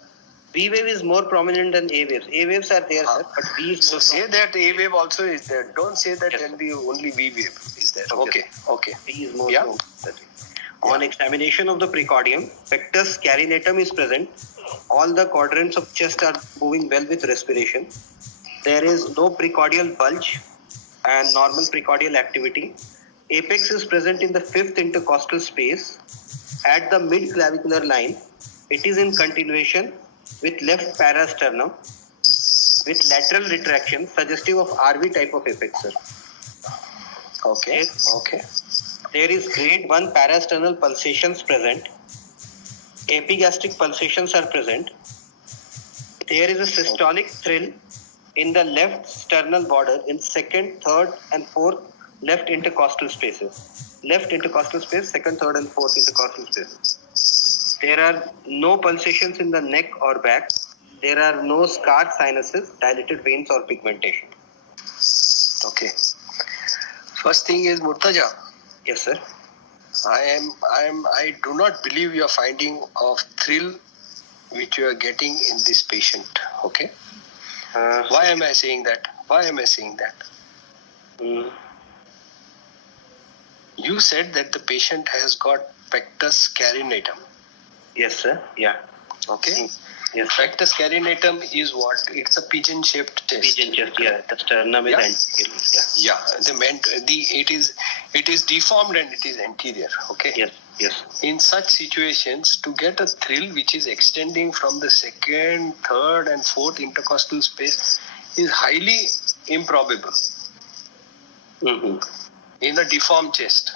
V wave is more prominent than A waves. A waves are there, sir, but V is so more say that A wave also is there. Don't say that Yes. only V wave is there. Okay. Okay. V is more Yeah. prominent. On examination of the precordium, pectus carinatum is present. All the quadrants of chest are moving well with respiration. There is no precordial bulge and normal precordial activity. Apex is present in the 5th intercostal space at the mid-clavicular line. It is in continuation with left parasternum with lateral retraction suggestive of RV type of apex, sir. Okay. Yes. Okay. There is grade 1 parasternal pulsations present. Epigastric pulsations are present. There is a systolic thrill in the left sternal border in 2nd, 3rd and 4th left intercostal spaces. Left intercostal space, 2nd, 3rd and 4th intercostal spaces. There are no pulsations in the neck or back. There are no scarred sinuses, dilated veins or pigmentation. Okay. First thing is Murtaja. Yes, sir. I do not believe your finding of thrill which you are getting in this patient. Okay. Why am I saying that? You said that the patient has got pectus carinatum. Yes, sir. Yeah. Okay. Yes. Pectus carinatum is what? It's a pigeon-shaped chest. Pigeon chest. Yeah. The sternum is anterior. Yeah. It is deformed and it is anterior. Okay. Yes. Yes. In such situations, to get a thrill which is extending from the 2nd, 3rd and 4th intercostal space is highly improbable in a deformed chest.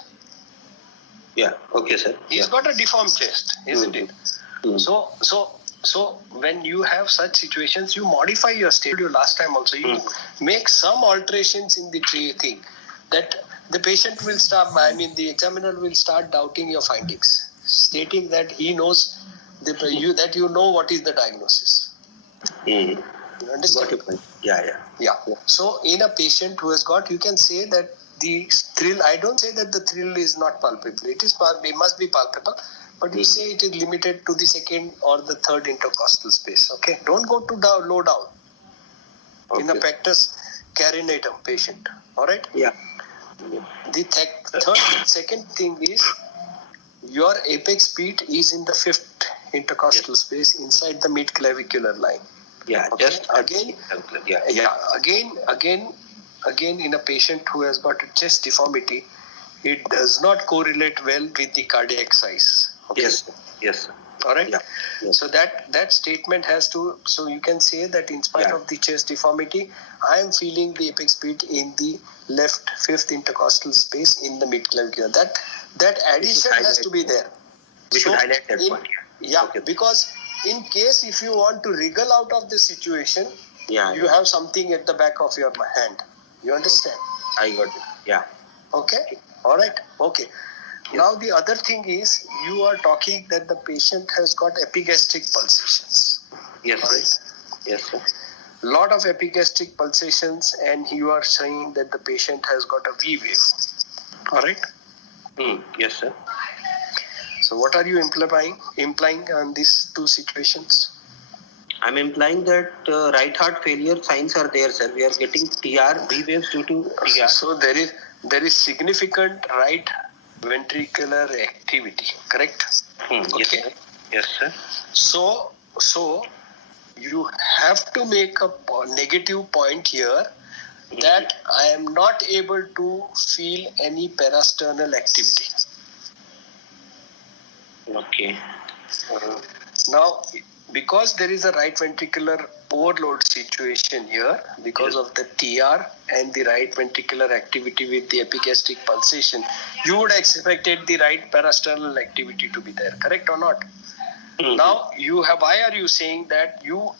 Yeah. Okay, sir. He's got a deformed chest, isn't it? So when you have such situations, you modify your statement. Last time also, you make some alterations in the thing that the patient will start. The examiner will start doubting your findings. stating that he knows that you know what is the diagnosis. Mm. You understand? Got your point. Yeah. So in a patient who has got, you can say that the thrill, I don't say that the thrill is not palpable. It must be palpable, but you say it is limited to the second or the third intercostal space. Okay, don't go to low down. Okay. In a pectus carinatum patient. All right. Yeah. The second thing is your apex beat is in the fifth intercostal space inside the mid clavicular line. Yeah. Okay. Just Again, yeah. Again, in a patient who has got a chest deformity, it does not correlate well with the cardiac size. Okay? Yes. All right. Yeah. So that statement has to. So you can say that in spite of the chest deformity, I am feeling the apex beat in the left fifth intercostal space in the midclavicular. That addition has to be there. We should highlight that point. Yeah. Okay. Because in case if you want to wriggle out of the situation, you have something at the back of your hand. You understand? I got it. Yeah. Okay. All right. Okay. Yes. Now the other thing is you are talking that the patient has got epigastric pulsations. Yes. All right. Yes, sir. Lot of epigastric pulsations, and you are saying that the patient has got a V wave. All right. Yes, sir. So what are you implying on these two situations? I'm implying that right heart failure signs are there, sir. We are getting TR, V waves due to TR. So there is significant right ventricular activity, correct? Okay. Yes, sir. So you have to make a negative point here that I am not able to feel any parasternal activity. Okay. Now, because there is a right ventricular overload situation here, because of the TR and the right ventricular activity with the epigastric pulsation, you would have expected the right parasternal activity to be there, correct or not? Now, why are you saying that you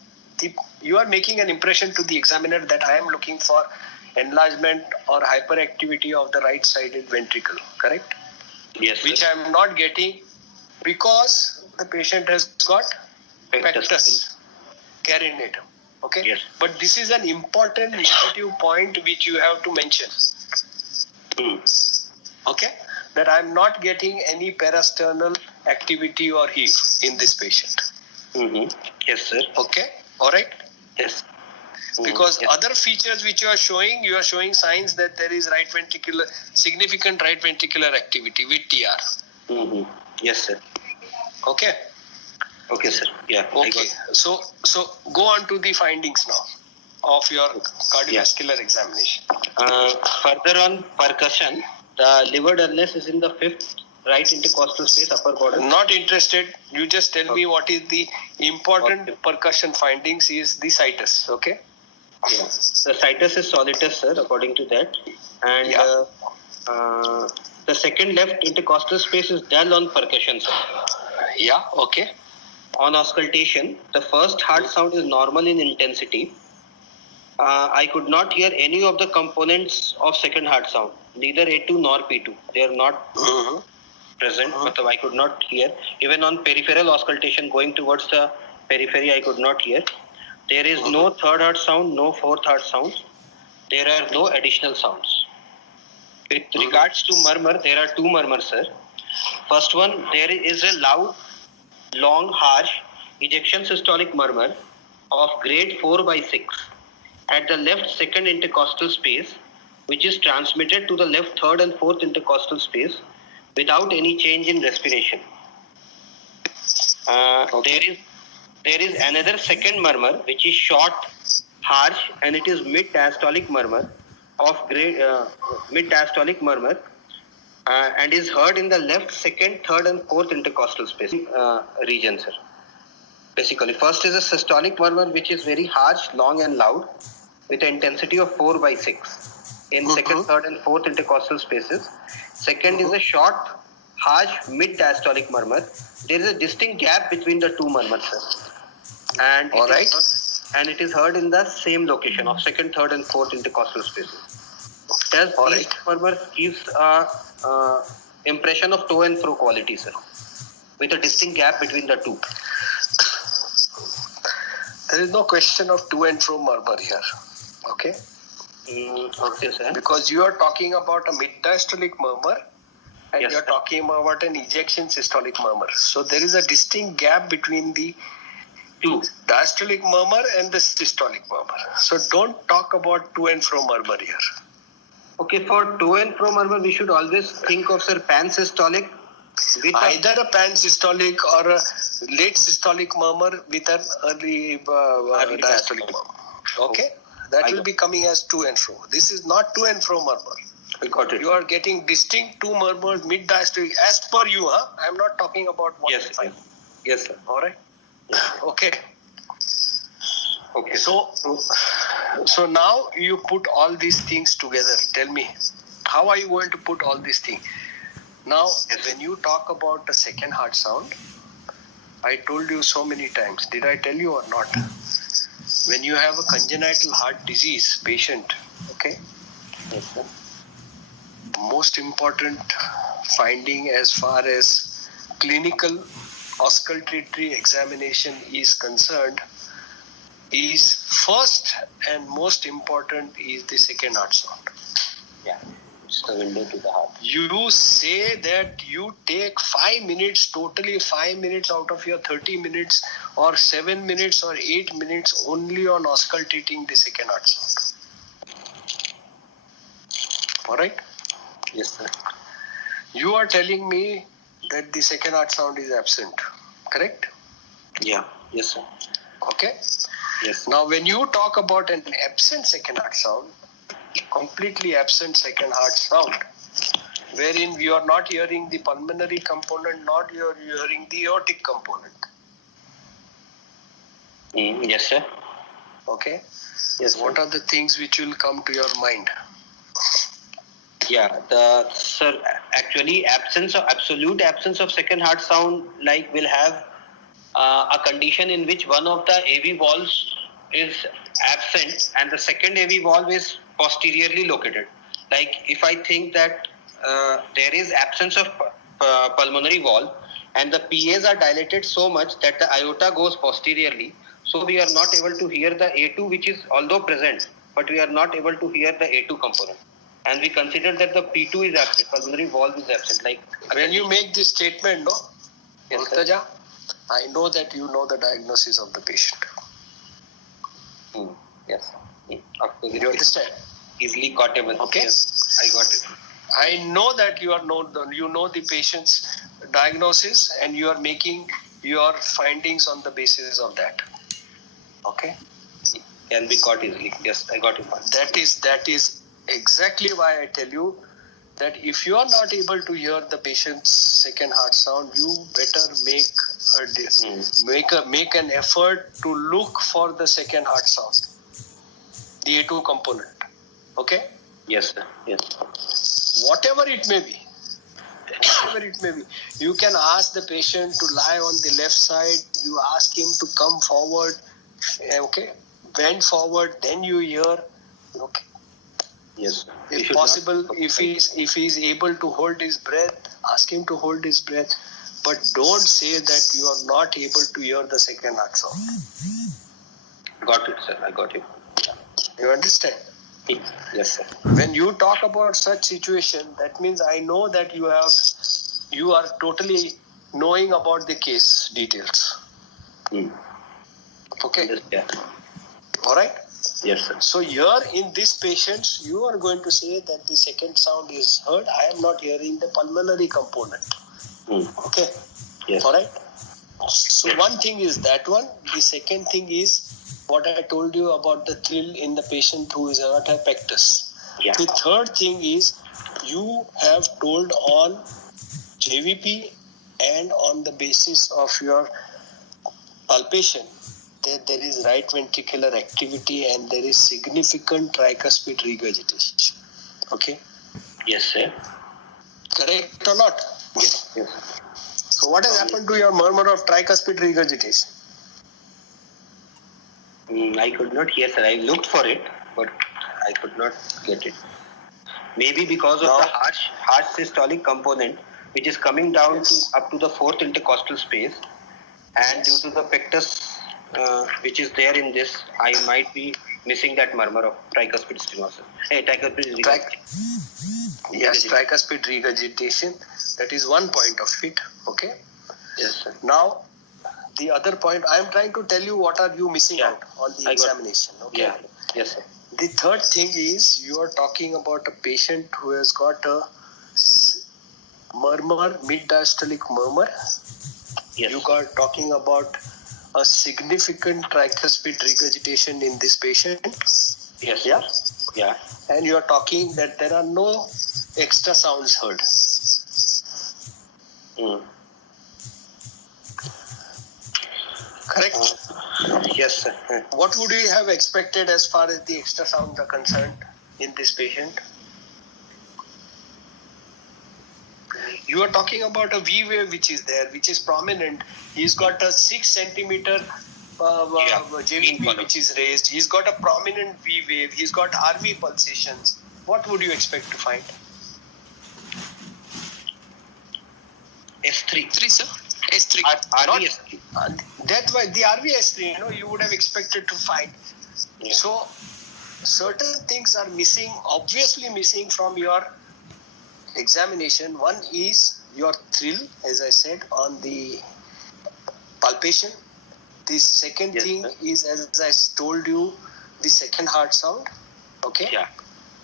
are making an impression to the examiner that I am looking for enlargement or hyperactivity of the right-sided ventricle, correct? Yes, sir. Which I am not getting because the patient has got pectus carinatum. Okay. Yes. But this is an important negative point which you have to mention. Okay. That I am not getting any parasternal activity or heave in this patient. Yes, sir. Okay. All right. Yes. Because other features which you are showing signs that there is significant right ventricular activity with TR. Yes, sir. Okay. Okay, sir. Yeah. Okay. So go on to the findings now of your cardiovascular examination. Further on percussion, the liver dullness is in the fifth right intercostal space, upper border. Not interested. You just tell me what is the important percussion findings is the situs. Okay. Yeah. The situs is solitus, sir, according to that. And the second left intercostal space is dull on percussion, sir. Yeah. Okay. On auscultation, the first heart sound is normal in intensity. I could not hear any of the components of second heart sound, neither A2 nor P2. They are not present, but I could not hear. Even on peripheral auscultation going towards the periphery, I could not hear. There is no third heart sound, no fourth heart sounds. There are no additional sounds. With regards to murmur, there are two murmurs, sir. First one, there is a loud, long, harsh ejection systolic murmur of grade 4/6 at the left second intercostal space, which is transmitted to the left third and fourth intercostal space without any change in respiration. There is another second murmur which is short, harsh, and it is mid-diastolic murmur of mid-diastolic murmur and is heard in the left second, third, and fourth intercostal space region, sir. Basically, first is a systolic murmur which is very harsh, long, and loud with an intensity of 4/6 in second, third, and fourth intercostal spaces. Second is a short, harsh, mid-diastolic murmur. There is a distinct gap between the two murmurs, sir. And it is heard in the same location of second, third, and fourth intercostal spaces. Thus, each murmur gives a impression of to and fro quality, sir. with a distinct gap between the two. There is no question of to and fro murmur here. Okay? Okay, sir. Because you are talking about a mid-diastolic murmur and Yes, you are sir. talking about an ejection systolic murmur. So there is a distinct gap between the Two. diastolic murmur and the systolic murmur. So don't talk about to and fro murmur here. Okay, for to and fro murmur, we should always think of, sir, pansystolic with Either a pan-systolic or a late systolic murmur with an early diastolic diastolic. murmur. Okay? That I will got be coming as to and fro. This is not to and fro murmur. I got it. You are getting distinct two murmurs mid-diastolic as per you. I am not talking about what Yes, is sir. fine. Yes, sir. All right? Okay. Okay. So now you put all these things together. Tell me, how are you going to put all these things? Now, when you talk about the second heart sound, I told you so many times. Did I tell you or not? When you have a congenital heart disease patient, okay, Yes, sir. most important finding as far as clinical auscultatory examination is concerned is first and most important is the second heart sound. Yeah. It's the window to the heart. You say that you take 5 minutes, totally 5 minutes out of your 30 minutes or 7 minutes or 8 minutes only on auscultating the second heart sound. Alright? Yes, sir. You are telling me that the second heart sound is absent, correct? Yeah. Yes, sir. Okay? Yes. Now when you talk about an absent second heart sound, completely absent second heart sound, wherein you are not hearing the pulmonary component, not you are hearing the aortic component. Yes, sir. Okay? Yes, sir. What are the things which will come to your mind? Yeah, sir, actually absolute absence of second heart sound will have a condition in which one of the AV valves is absent and the second AV valve is posteriorly located. Like if I think that there is absence of pulmonary valve and the PAs are dilated so much that the aorta goes posteriorly, so we are not able to hear the A2, which is although present, but we are not able to hear the A2 component. And we consider that the P2 is absent, pulmonary valve is absent. Like When you make this statement, no? Yes, sir. Murtaja, I know that you know the diagnosis of the patient. Yes. Of course, You understand? easily quotable. Okay. Yes, I got it. I know that you know the patient's diagnosis and you are making your findings on the basis of that. Okay? Can be caught easily. Yes, I got it. That is exactly why I tell you that if you are not able to hear the patient's second heart sound, you better make an effort to look for the second heart sound, the A2 component. Okay? Yes, sir. Yes. Whatever it may be, you can ask the patient to lie on the left side. You ask him to come forward. Okay? Bend forward. Then you hear. Okay? Yes, sir. If possible, if he is able to hold his breath, ask him to hold his breath. But don't say that you are not able to hear the second heart sound. Got it, sir. I got it. You understand? Yes, sir. When you talk about such situation, that means I know that you are totally knowing about the case details. Okay? Yes, yeah. All right? Yes, sir. So here in this patient, you are going to say that the second sound is heard. I am not hearing the pulmonary component. Okay? Yes. All right? So one thing is that one. The second thing is what I told you about the thrill in the patient who is aorta pectus. Yeah. The third thing is you have told on JVP and on the basis of your palpation that there is right ventricular activity and there is significant tricuspid regurgitation. Okay? Yes, sir. Correct or not? Yes. Yes. So what has happened to your murmur of tricuspid regurgitation? I could not hear, sir. I looked for it, but I could not get it. Maybe because of the harsh systolic component, which is coming down to up to the fourth intercostal space, and due to the pectus which is there in this, I might be missing that murmur of tricuspid stenosis. Tricuspid regurgitation. Yes, tricuspid regurgitation. That is one point of it. Okay. Yes, sir. Now, the other point, I am trying to tell you what are you missing Yeah. out on the I got- examination. Okay. Yeah. Yes, sir. The third thing is you are talking about a patient who has got a murmur, mid-diastolic murmur. Yes. You got talking about a significant tricuspid regurgitation in this patient. Yes. Yeah. Yeah. And you are talking that there are no extra sounds heard. Mm. Correct? Yes, sir. What would you have expected as far as the extra sounds are concerned in this patient? You are talking about a V wave which is there, which is prominent. He's got a 6 centimeter JVP which is raised. He's got a prominent V wave. He's got RV pulsations. What would you expect to find? S3. 3, sir. S3. RV S3. That's why the RVS3, you would have expected to find. Yeah. So, certain things are missing, obviously missing from your examination. One is your thrill, as I said, on the palpation. The second Yes, thing sir. is, as I told you, the second heart sound. Okay. Yeah.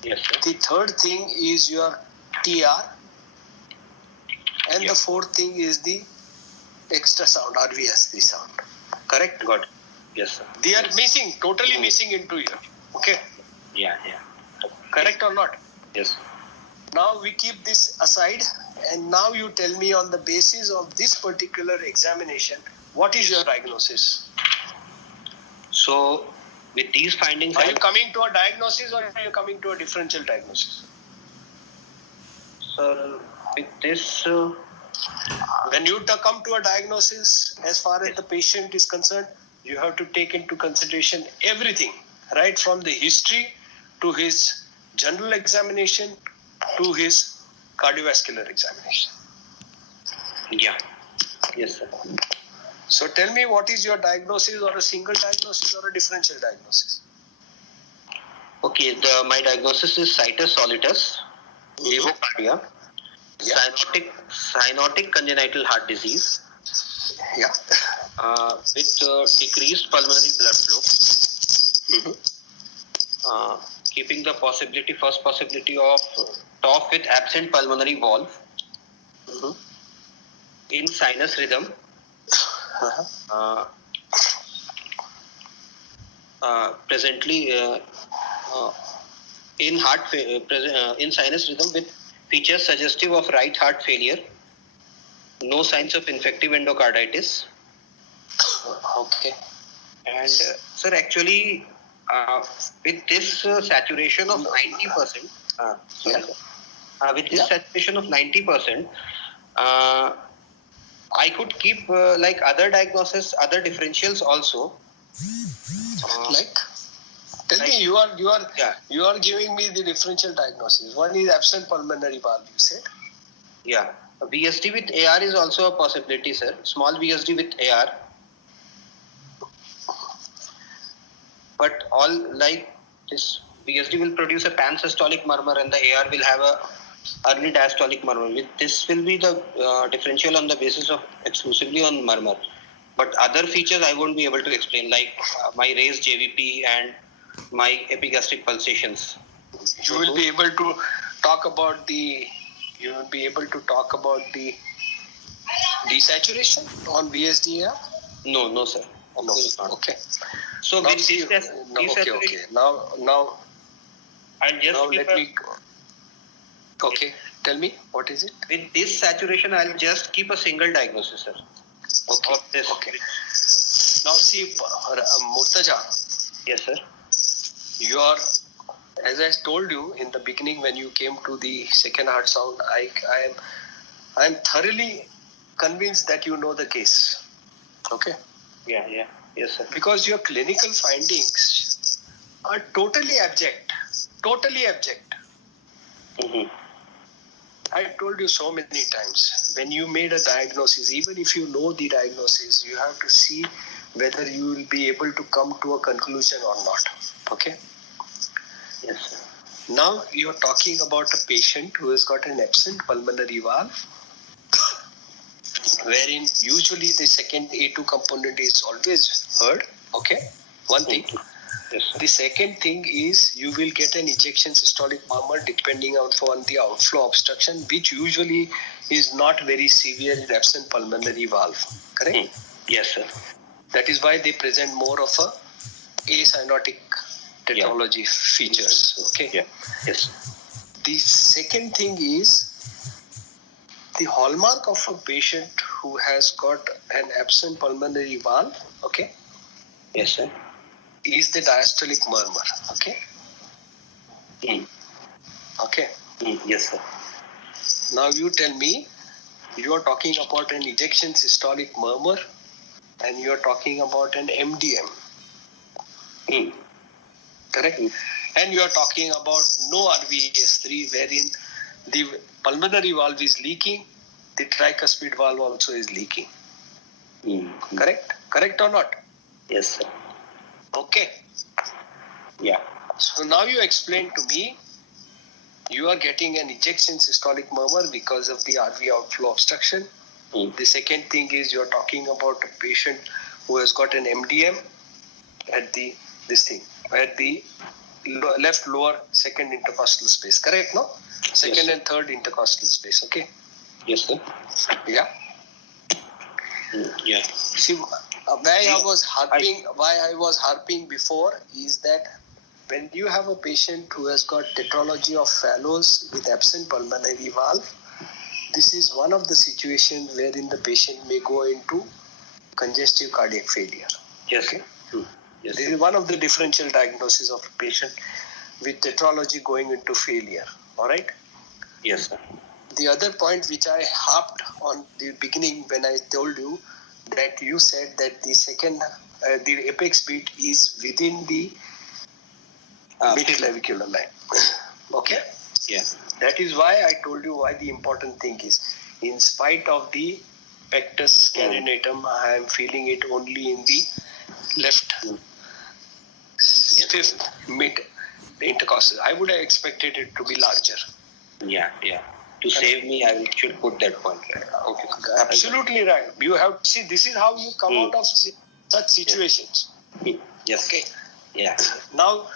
Yes, sir. The third thing is your TR. And Yeah. the fourth thing is the extra sound, RVS3 sound. Correct? Got it. Yes, sir. They are missing, totally missing into here. Okay. Yeah, yeah. Correct or not? Yes. Now we keep this aside, and now you tell me on the basis of this particular examination, what is your diagnosis? So, with these findings, Are you coming to a diagnosis or are you coming to a differential diagnosis? sir, with this, When you come to a diagnosis, as far as the patient is concerned, you have to take into consideration everything, right from the history to his general examination to his cardiovascular examination. yeah. Yes, sir. So tell me, what is your diagnosis, or a single diagnosis or a differential diagnosis? Okay, my diagnosis is situs solitus, evocardia, Yeah. cyanotic congenital heart disease, Yeah. with decreased pulmonary blood flow, keeping the first possibility of TOF with absent pulmonary valve, in sinus rhythm, presently in in sinus rhythm with features suggestive of right heart failure, no signs of infective endocarditis, Okay. and sir, actually with this saturation of 90%, sorry, with this Yeah. saturation of 90%, I could keep like other diagnosis, other differentials also. Like, tell me, Like- Yeah. you are giving me the differential diagnosis. One is absent pulmonary valve, you said. Yeah, VSD with AR is also a possibility, sir. Small VSD with AR. But all like this VSD will produce a pansystolic murmur and the AR will have a early diastolic murmur. With this will be the differential on the basis of exclusively on murmur. But other features I won't be able to explain, like my raised JVP and my epigastric pulsations. You will be able to talk about the desaturation on VSDR? No, sir. No. Okay. So Now with see, this no, okay. Now I'll just keep let me. Okay. Tell me, what is it? with this saturation, I'll just keep a single diagnosis, sir. Okay. Of this. Okay. Now see, Murtaja, Yes, sir. as I told you in the beginning when you came to the second heart sound, I am thoroughly convinced that you know the case. Okay. Yeah. Yes, sir. Because your clinical findings are totally abject. Mm-hmm. I told you so many times, when you made a diagnosis, even if you know the diagnosis, you have to see whether you will be able to come to a conclusion or not. Okay? Yes, sir. Now you're talking about a patient who has got an absent pulmonary valve, wherein usually the second A2 component is always heard. Okay? One thing. Yes, sir. The second thing is you will get an ejection systolic murmur depending on the outflow obstruction, which usually is not very severe in absent pulmonary valve. Correct? Yes, sir. That is why they present more of a acyanotic tetralogy features. Okay. Yeah. Yes. The second thing is the hallmark of a patient who has got an absent pulmonary valve. Okay. Yes, sir. Is the diastolic murmur. Okay. Okay. Yes, sir. Now you tell me, you are talking about an ejection systolic murmur and you are talking about an MDM. Correct? And you are talking about no RVS3 wherein the pulmonary valve is leaking, the tricuspid valve also is leaking. Correct? Correct or not? Yes, sir. Okay. Yeah. So now you explain to me, you are getting an ejection systolic murmur because of the RV outflow obstruction. The second thing is you are talking about a patient who has got an MDM at the left lower second intercostal space. Correct, no? Second and third intercostal space. Okay. Yes, sir. Yeah. Yeah. See, why I was harping before is that when you have a patient who has got tetralogy of Fallot's with absent pulmonary valve, this is one of the situations wherein the patient may go into congestive cardiac failure. Yes. Okay. Yes. This is one of the differential diagnoses of a patient with tetralogy going into failure. All right. Yes, sir. The other point which I harped on the beginning when I told you that you said that the apex beat is within the midclavicular line. Okay. Yeah. That is why I told you why the important thing is, in spite of the pectus carinatum, I am feeling it only in the left fifth mid intercostal. I would have expected it to be larger. Yeah. To save me, I should put that point. Right? Okay. Absolutely right. You have to see, this is how you come out of such situations. Yes. Okay. Yeah. Now,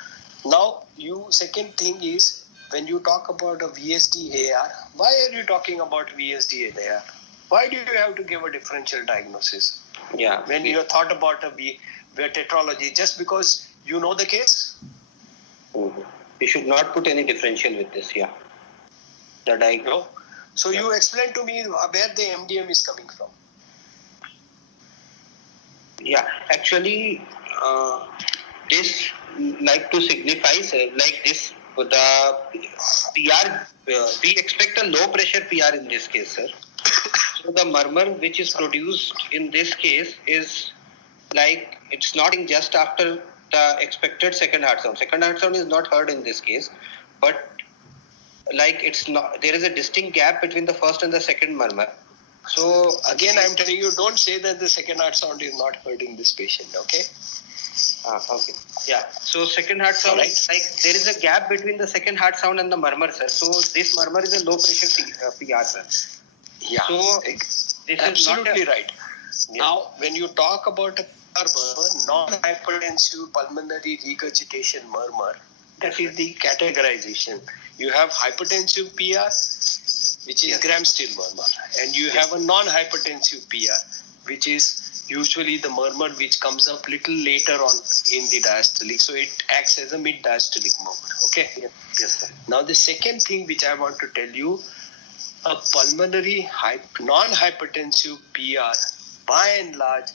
you second thing is, when you talk about a VSD-AR, why are you talking about VSD-AR? Why do you have to give a differential diagnosis? Yeah. When you thought about a tetralogy, just because you know the case? You should not put any differential with this. Yeah. The diagnose. So you explain to me where the MDM is coming from. Yeah. Actually, this like to signify like this. The PR, we expect a low pressure PR in this case, sir. So the murmur which is produced in this case is like it's not in just after the expected second heart sound. Second heart sound is not heard in this case, but like it's not. There is a distinct gap between the first and the second murmur. So again, I'm telling you, don't say that the second heart sound is not heard in this patient. Okay. Okay. Yeah. So second heart sound, like there is a gap between the second heart sound and the murmur, sir. So this murmur is a low pressure PR, sir. Yeah. So this absolutely is not right. Yeah. Now, when you talk about a murmur, non-hypertensive pulmonary regurgitation murmur, that is the categorization. You have hypertensive PR, which is Gram-Still murmur, and you have a non-hypertensive PR, which is usually the murmur which comes up little later on in the diastolic. So it acts as a mid-diastolic murmur. Okay? Yes, sir. Now the second thing which I want to tell you, a pulmonary non-hypertensive PR by and large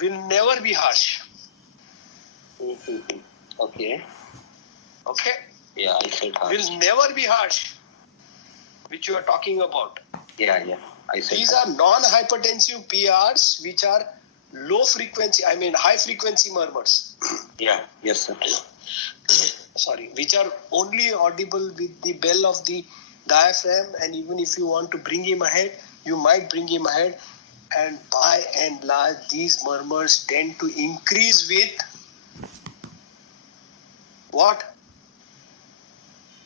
will never be harsh. Okay. Okay? Yeah, I said harsh. Will never be harsh, which you are talking about. Yeah. I said these are non-hypertensive PRs which are high frequency murmurs. Yeah, yes, sir. Sorry, which are only audible with the bell of the diaphragm, and even if you want to bring him ahead, you might bring him ahead. And by and large, these murmurs tend to increase with what?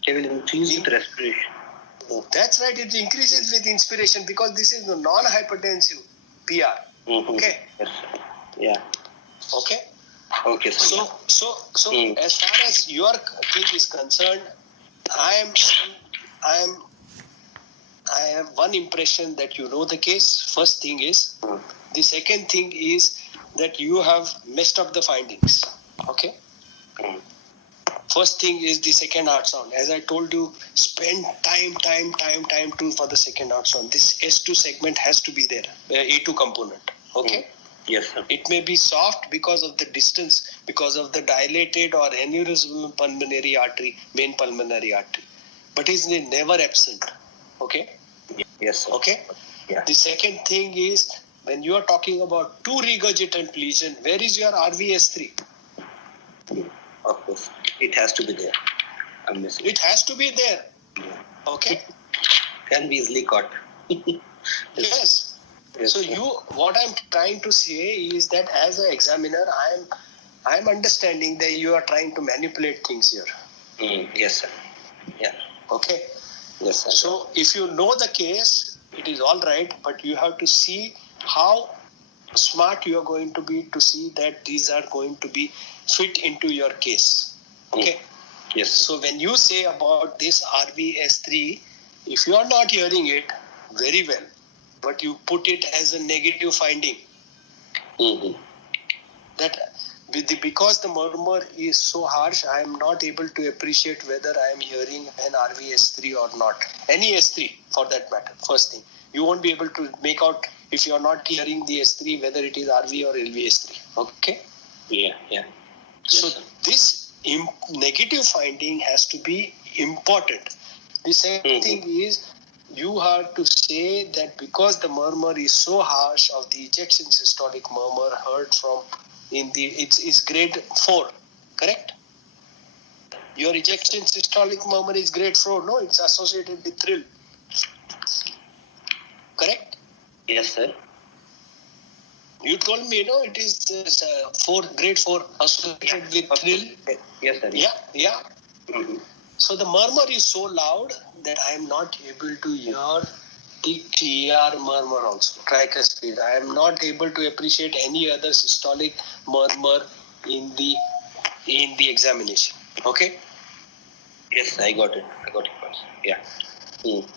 They will increase with respiration. That's right, it increases with inspiration because this is a non-hypertensive PR. Mm-hmm. Okay. Yes, sir. Yeah. Okay. Okay, sir. So as far as your thing is concerned, I have one impression that you know the case. First thing is, the second thing is that you have messed up the findings. Okay. Mm. First thing is the second heart sound. As I told you, spend time for the second heart sound. This S2 segment has to be there, A2 component. Okay. Yes, sir. It may be soft because of the distance, because of the dilated or aneurysmal pulmonary artery, main pulmonary artery, but is never absent. Okay. Yes, sir. Okay. Yeah. The second thing is when you are talking about two regurgitant lesion, where is your RVS3? Of course, it has to be there. I'm missing. It has to be there. Okay. Can be easily caught. Yes. Yes, So sir. what I'm trying to say is that as an examiner, I'm understanding that you are trying to manipulate things here. Yes, sir. Yeah. Okay. Yes, sir. So if you know the case, it is all right, but you have to see how smart you are going to be to see that these are going to be fit into your case. Okay. Yes. So when you say about this RVS3, if you are not hearing it very well, but you put it as a negative finding, that because the murmur is so harsh, I am not able to appreciate whether I am hearing an RVS3 or not. Any S3 for that matter. First thing, you won't be able to make out if you are not hearing the S3 whether it is RV or LVS3. Okay. Yeah. Yeah. So Yes, sir. this negative finding has to be important. The second thing is you have to say that because the murmur is so harsh of the ejection systolic murmur heard from it's grade 4, correct? Your ejection systolic murmur is grade 4, no? It's associated with thrill. Correct? Yes, sir. You told me, no, it is grade 4 associated with thrill. Yes, sir. Yeah. Mm-hmm. So the murmur is so loud that I am not able to hear the TR murmur also, tricuspid. I am not able to appreciate any other systolic murmur in the examination. Okay? Yes, I got it. Yeah.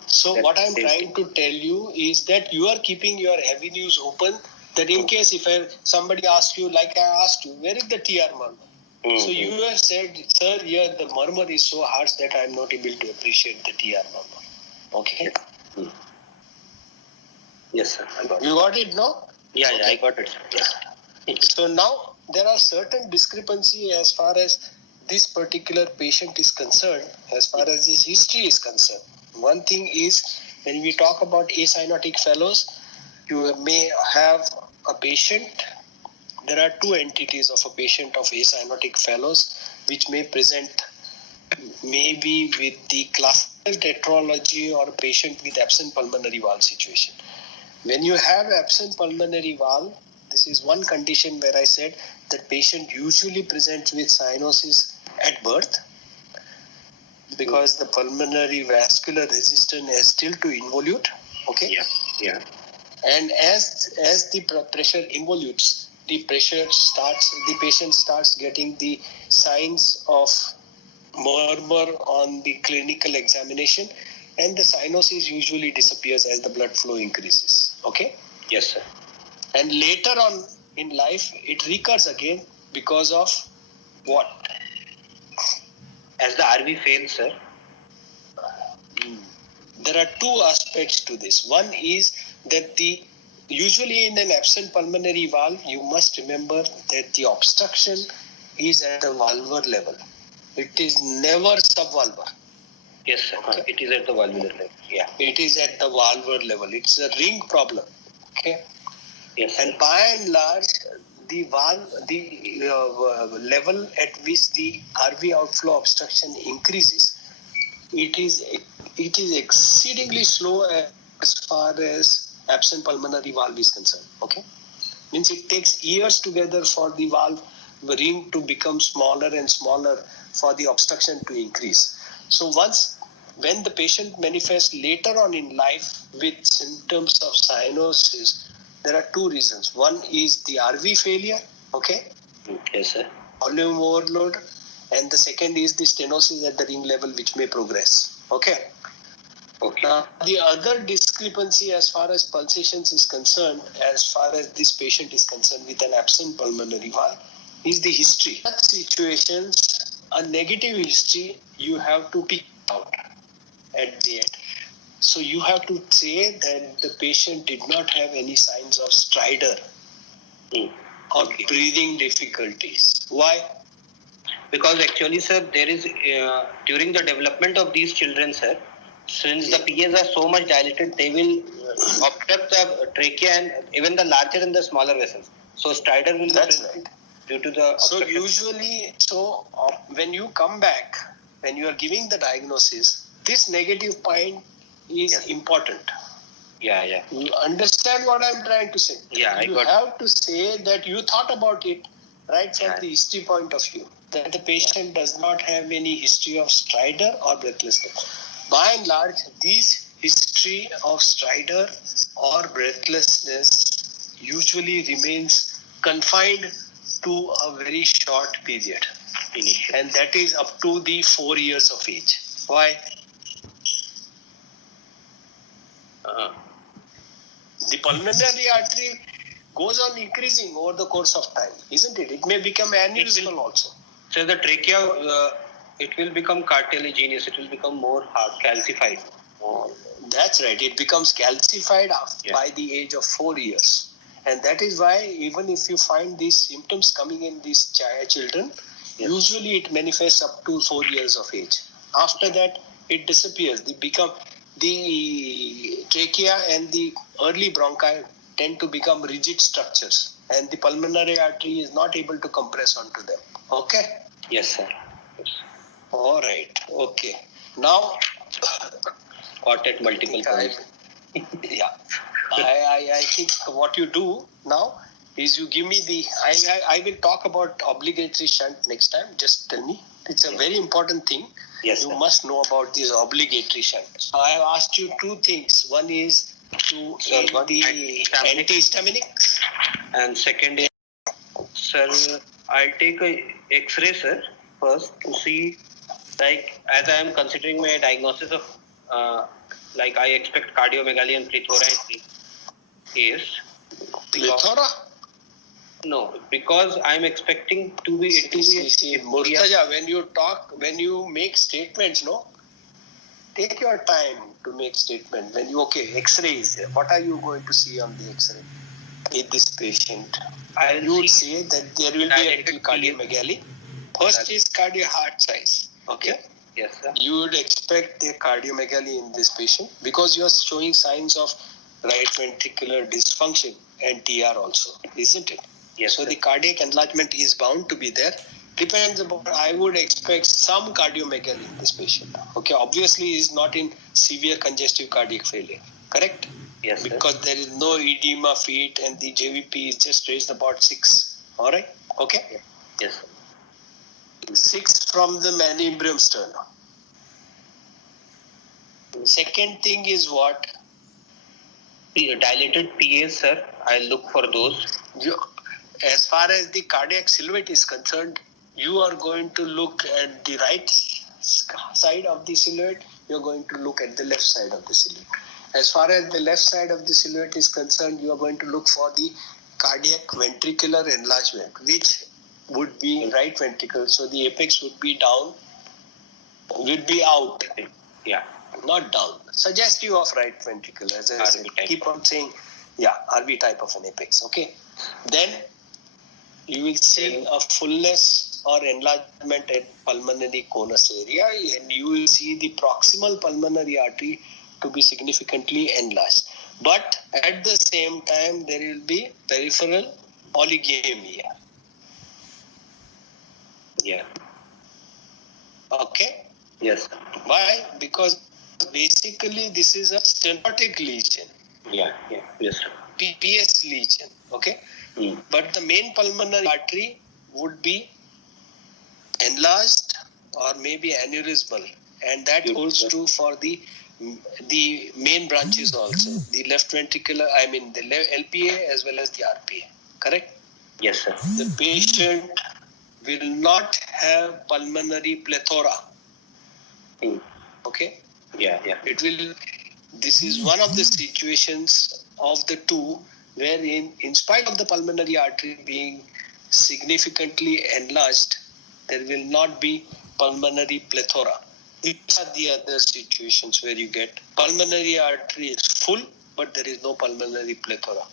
So That's what I am the same trying to tell you is that you are keeping your heavy news open, that in case if somebody asks you, like I asked you, where is the TR murmur? So you have said, sir, here the murmur is so harsh that I am not able to appreciate the TR murmur. Okay? Yes, sir. I got it. You got it, no? Yeah, I got it. Yeah. So now there are certain discrepancy as far as this particular patient is concerned, as far as his history is concerned. One thing is, when we talk about acyanotic fellows, you may have a patient. There are two entities of a patient of acyanotic fellows which may present maybe with the classical tetralogy or a patient with absent pulmonary valve situation. When you have absent pulmonary valve, this is one condition where I said that patient usually presents with cyanosis at birth because the pulmonary vascular resistance is still to involute. Okay. Yeah. And as the pressure involutes, the patient starts getting the signs of murmur on the clinical examination, and the cyanosis usually disappears as the blood flow increases. Okay? Yes, sir. And later on in life, it recurs again because of what? As the RV fails, sir. There are two aspects to this. One is that usually in an absent pulmonary valve, you must remember that the obstruction is at the valvular level. It is never subvalvular. Yes, sir. Okay. It is at the valvular level. Yeah. It is at the valvular level. It's a ring problem. Okay. Yes, sir. And by and large, the level at which the RV outflow obstruction increases it is exceedingly slow as far as absent pulmonary valve is concerned. Okay, means it takes years together for the valve ring to become smaller and smaller for the obstruction to increase. So when the patient manifests later on in life with symptoms of cyanosis, there are two reasons. One is the RV failure, okay? Yes, sir. Volume overload, and the second is the stenosis at the ring level, which may progress. Okay. Okay. Now, the other discrepancy as far as pulsations is concerned, as far as this patient is concerned with an absent pulmonary valve, is the history. In such situations, a negative history you have to pick out at the end. So you have to say that the patient did not have any signs of stridor or breathing difficulties. Why? Because actually, sir, there is during the development of these children, sir, since the PAs are so much dilated, they will obstruct the trachea and even the larger and the smaller vessels. So stridor will be present due to the So usually, when you come back, when you are giving the diagnosis, this negative point is important. Yeah. You understand what I'm trying to say? Yeah, you have to say that you thought about it right from the history point of view, that the patient does not have any history of stridor or breathlessness. By and large, this history of stridor or breathlessness usually remains confined to a very short period, and that is up to the 4 years of age. Why? The pulmonary artery goes on increasing over the course of time, isn't it? It may become aneurysmal also. So the trachea, it will become cartilaginous. It will become more hard, calcified. That's right. It becomes calcified by the age of 4 years. And that is why even if you find these symptoms coming in these children, usually it manifests up to 4 years of age. After that, it disappears. The trachea and the early bronchi tend to become rigid structures, and the pulmonary artery is not able to compress onto them. Okay? Yes, sir. Yes. All right. Okay. Now, Caught at multiple points. I think what you do now is you give me I will talk about obligatory shunt next time. Just tell me. It's a very important thing. Yes, you sir. must know about this obligatory shunt. So I have asked you two things. One is to aid the antihistaminics. And second is, sir, I'll take a X-ray, sir, first to see, like, as I am considering my diagnosis of, like, I expect cardiomegaly and plethora in case. Plethora? No, because I'm expecting to be. See, Murtaja, when you make statements, no, take your time to make statement. When you X-rays, what are you going to see on the X-ray with this patient? You would say that there will be a little cardiomegaly. First is cardio heart size. Okay. Yes, sir. You would expect a cardiomegaly in this patient because you are showing signs of right ventricular dysfunction and TR also, isn't it? Yes. So the cardiac enlargement is bound to be there. Depends upon, I would expect some cardiomegaly in this patient. Okay, obviously he is not in severe congestive cardiac failure. Correct? Yes, because there is no edema feet and the JVP is just raised about 6. All right? Okay? Yes, sir. 6 from the manubrium sternum. Second thing is what? Dilated PAs, sir. I'll look for those. As far as the cardiac silhouette is concerned, you are going to look at the right side of the silhouette. You're going to look at the left side of the silhouette. As far as the left side of the silhouette is concerned, you are going to look for the cardiac ventricular enlargement, which would be right ventricle. So the apex would be down, would be out. Yeah. Not down. Suggestive of right ventricle, as I said. Keep on saying, RV type of an apex. Okay. Then you will see a fullness or enlargement at pulmonary conus area, and you will see the proximal pulmonary artery to be significantly enlarged. But at the same time, there will be peripheral oligomia. Yeah. Okay. Yes. Why? Because basically this is a stenotic lesion, Yeah. Yes. PS lesion. Okay. Mm. But the main pulmonary artery would be enlarged or maybe aneurysmal, and that Yes. holds true for the main branches also, the left ventricular, the LPA as well as the RPA. Correct? Yes, sir. The patient will not have pulmonary plethora. Mm. Okay? Yeah. This is one of the situations of the two wherein, in spite of the pulmonary artery being significantly enlarged, there will not be pulmonary plethora. These are the other situations where you get pulmonary artery is full, but there is no pulmonary plethora.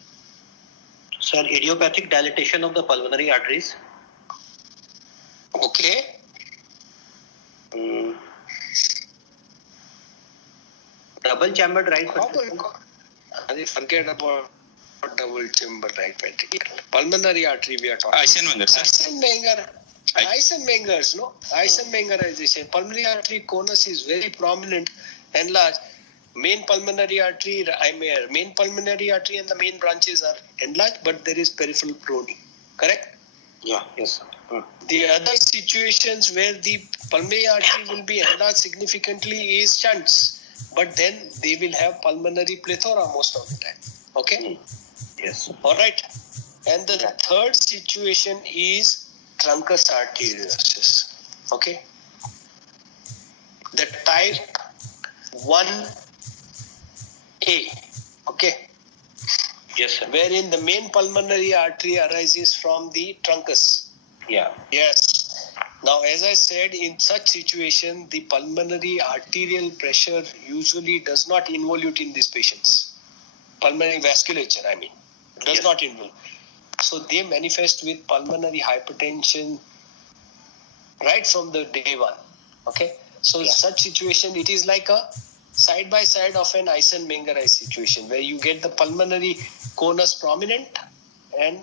Sir, idiopathic dilatation of the pulmonary arteries. Okay? Mm. Double chambered right ventricle. Forget about double chamber right ventricle. Pulmonary artery we are talking. Eisenmenger, sir. Eisenmenger's, no? Eisenmengerization. Pulmonary artery conus is very prominent and large. Main pulmonary artery and the main branches are enlarged, but there is peripheral proning. Correct? Yeah. Yes, sir. The other situations where the pulmonary artery will be enlarged significantly is shunts, but then they will have pulmonary plethora most of the time. Okay? Yes. All right. And the third situation is truncus arteriosus. Okay? The type 1A. Okay? Yes, sir. Wherein the main pulmonary artery arises from the truncus. Yeah. Yes. Now, as I said, in such situation, the pulmonary arterial pressure usually does not involute in these patients. Pulmonary vasculature, does not involve. So they manifest with pulmonary hypertension right from the day one. Okay. So such situation, it is like a side by side of an Eisenmenger situation where you get the pulmonary conus prominent and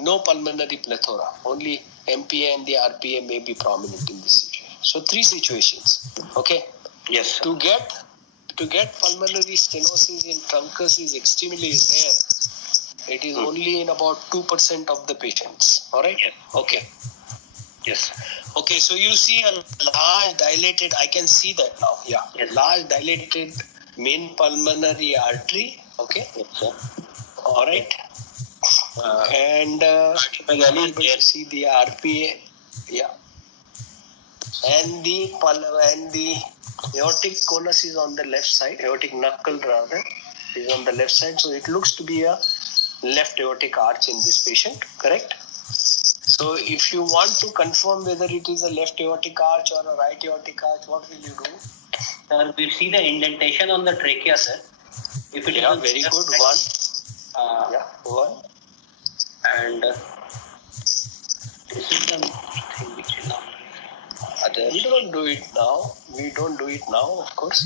no pulmonary plethora. Only MPA and the RPA may be prominent in this situation. So three situations. Okay. Yes, sir. To get pulmonary stenosis in truncus is extremely rare. It is only in about 2% of the patients. All right? Yes. Okay. Yes. Okay, so you see a large dilated, I can see that now. Yeah. Yes. Large dilated main pulmonary artery. Okay. Yes, sir. All right. And you see the RPA. Yeah. And the aortic conus is on the left side, aortic knuckle rather is on the left side. So it looks to be a left aortic arch in this patient, correct? So if you want to confirm whether it is a left aortic arch or a right aortic arch, what will you do? Sir, we see the indentation on the trachea, sir. If it is very good. One. And this is the thing which is not. We don't do it now. Of course.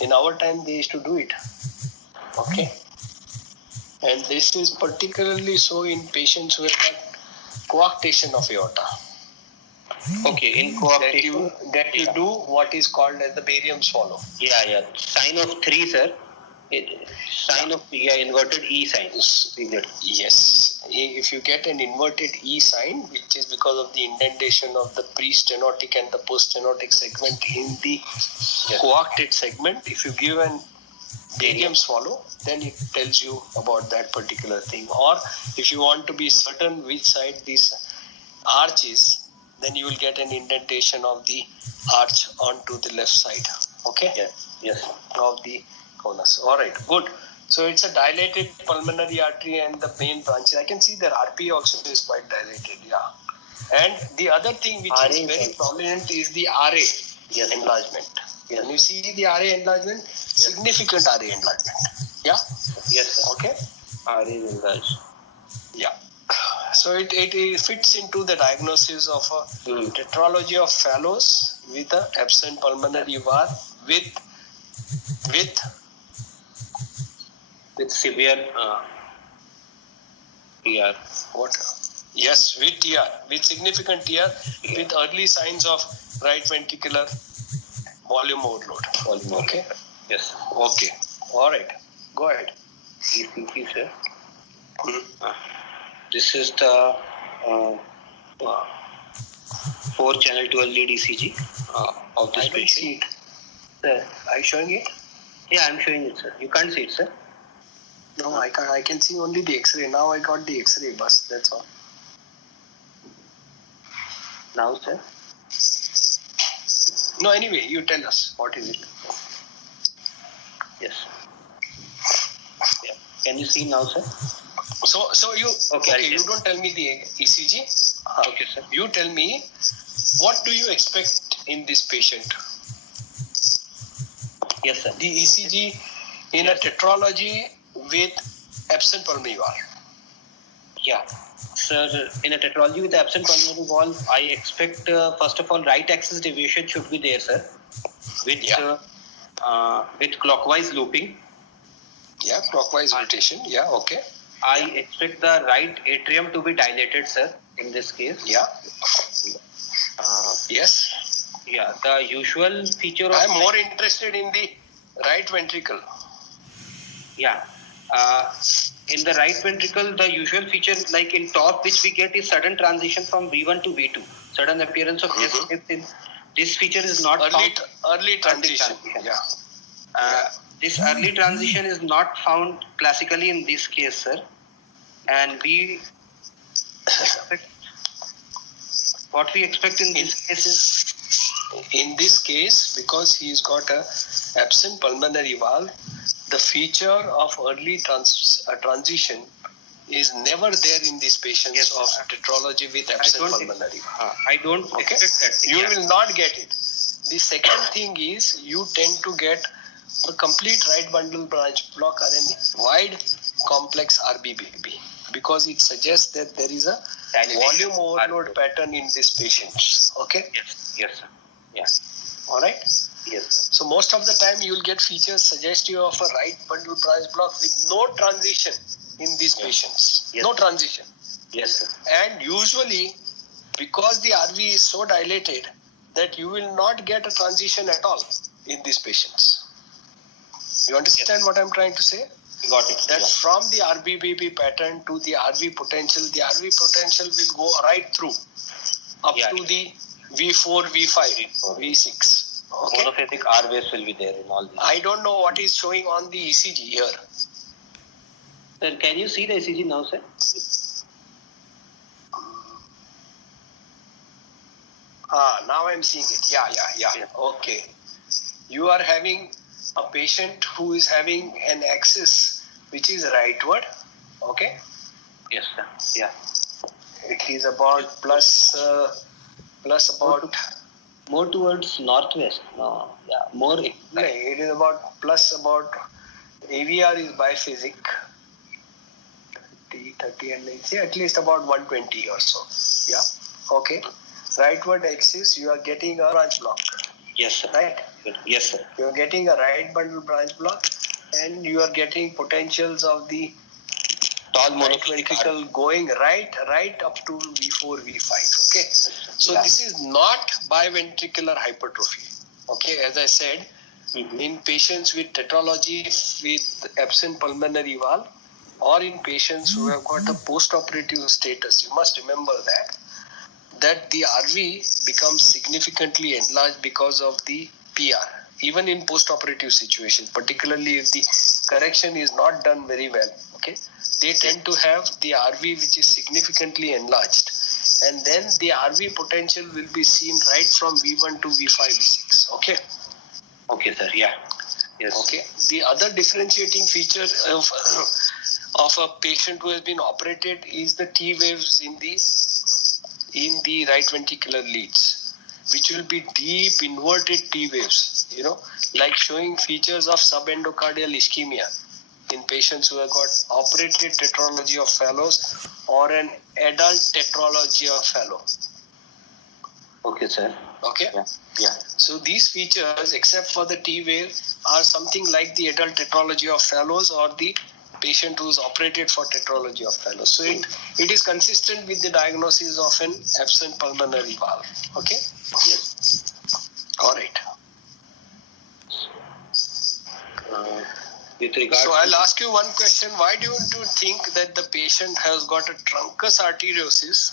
In our time, they used to do it. Okay. And this is particularly so in patients who have got coarctation of aorta. Okay, in coarctation. That you do what is called as the barium swallow. Yeah. Sign of 3, sir. Sign of inverted E sign. Yes. If you get an inverted E sign, which is because of the indentation of the pre-stenotic and the post-stenotic segment in the coarcted segment, if you give an barium swallow, then it tells you about that particular thing. Or if you want to be certain which side this arch is, then you will get an indentation of the arch onto the left side. Okay? Yes. Of the conus. Alright, good. So it's a dilated pulmonary artery and the main branches. I can see that RPA also is quite dilated, And the other thing which is very prominent is the RA enlargement. Yes. When you see the RA enlargement, significant RA enlargement. Yeah? Yes, sir. Okay? RA enlarged. Yeah. So it fits into the diagnosis of a tetralogy of Fallot with an absent pulmonary valve with severe TR. What? Yes, with TR, with significant TR, with early signs of right ventricular volume overload. Volume overload. Okay. Yes. Okay. All right. Go ahead. ECG, sir. Hmm. This is the 4-channel 12-lead ECG of this I don't see patient. it. Sir. Are you showing it? Yeah, I'm showing it, sir. You can't see it, sir. No, I can't. I can see only the X-ray. Now I got the X-ray bus. That's all. Now, sir. No, anyway, you tell us. What is it? Yes. Yeah. Can you see now, sir? So you Okay, I'll you tell. don't tell me the ECG. Okay, sir. You tell me what do you expect in this patient? Yes, sir. The ECG in a tetralogy with absent pulmonary valve. Yeah. Sir, in a tetralogy with absent pulmonary valve, I expect, first of all, right axis deviation should be there, sir. With clockwise looping. Yeah, clockwise rotation. Yeah, okay. I expect the right atrium to be dilated, sir, in this case. Yeah. Uh, Yes. yeah, the usual feature of... I am more interested in the right ventricle. Yeah. In the right ventricle, the usual feature, like in top, which we get is sudden transition from V1 to V2. Sudden appearance of S. This feature is not found. Early transition. Yeah. This early transition is not found classically in this case, sir. And we expect, what we expect in this case is... In this case, because he's got a absent pulmonary valve, the feature of early transition is never there in these patients of tetralogy with absent pulmonary valve. I don't expect that. You will not get it. The second thing is you tend to get a complete right bundle branch block or a wide complex RBBB because it suggests that there is a volume overload pattern in these patients. Okay? Yes, sir. Yes. All right? Yes, sir. So most of the time you will get features suggestive of a right bundle branch block with no transition in these patients. Yes. No transition. Yes, sir. And usually because the RV is so dilated that you will not get a transition at all in these patients. You understand what I'm trying to say? Got it. That from the RBBB pattern to the RV potential, the RV potential will go right through up to the V4, V5, V6. Okay? Monophasic R waves will be there in all these. I don't know what is showing on the ECG here. Sir, can you see the ECG now, sir? Now I'm seeing it. Yeah. Okay. You are having a patient who is having an axis which is rightward. Okay. Yes, sir. Yeah. It is about plus about more towards northwest. No. Yeah. More. No, it is about plus about AVR is biphasic. 30 and let's say at least about 120 or so. Yeah. Okay. Rightward axis, you are getting a branch block. Yes, sir. Right? Yes, sir. You are getting a right bundle branch block and you are getting potentials of the Tall right monophasic ventricle going right up to V4, V5. Okay. So this is not biventricular hypertrophy. Okay. As I said, in patients with tetralogy with absent pulmonary valve or in patients who have got a post-operative status, you must remember that the RV becomes significantly enlarged because of the PR, even in post-operative situations, particularly if the correction is not done very well. Okay, they tend to have the RV which is significantly enlarged, and then the RV potential will be seen right from V1 to V5, V6. Okay. Okay, sir. Yeah. Yes. Okay. The other differentiating feature of a patient who has been operated is the T waves in the right ventricular leads, which will be deep inverted T waves, like showing features of subendocardial ischemia in patients who have got operated tetralogy of Fallot or an adult tetralogy of Fallot. Okay, sir. Okay. Yeah. So these features, except for the T wave, are something like the adult tetralogy of Fallot or the patient who is operated for tetralogy of Fallot. So it is consistent with the diagnosis of an absent pulmonary valve. Okay? Yes. All right. with regards So I'll to... ask you one question. Why do you think that the patient has got a truncus arteriosus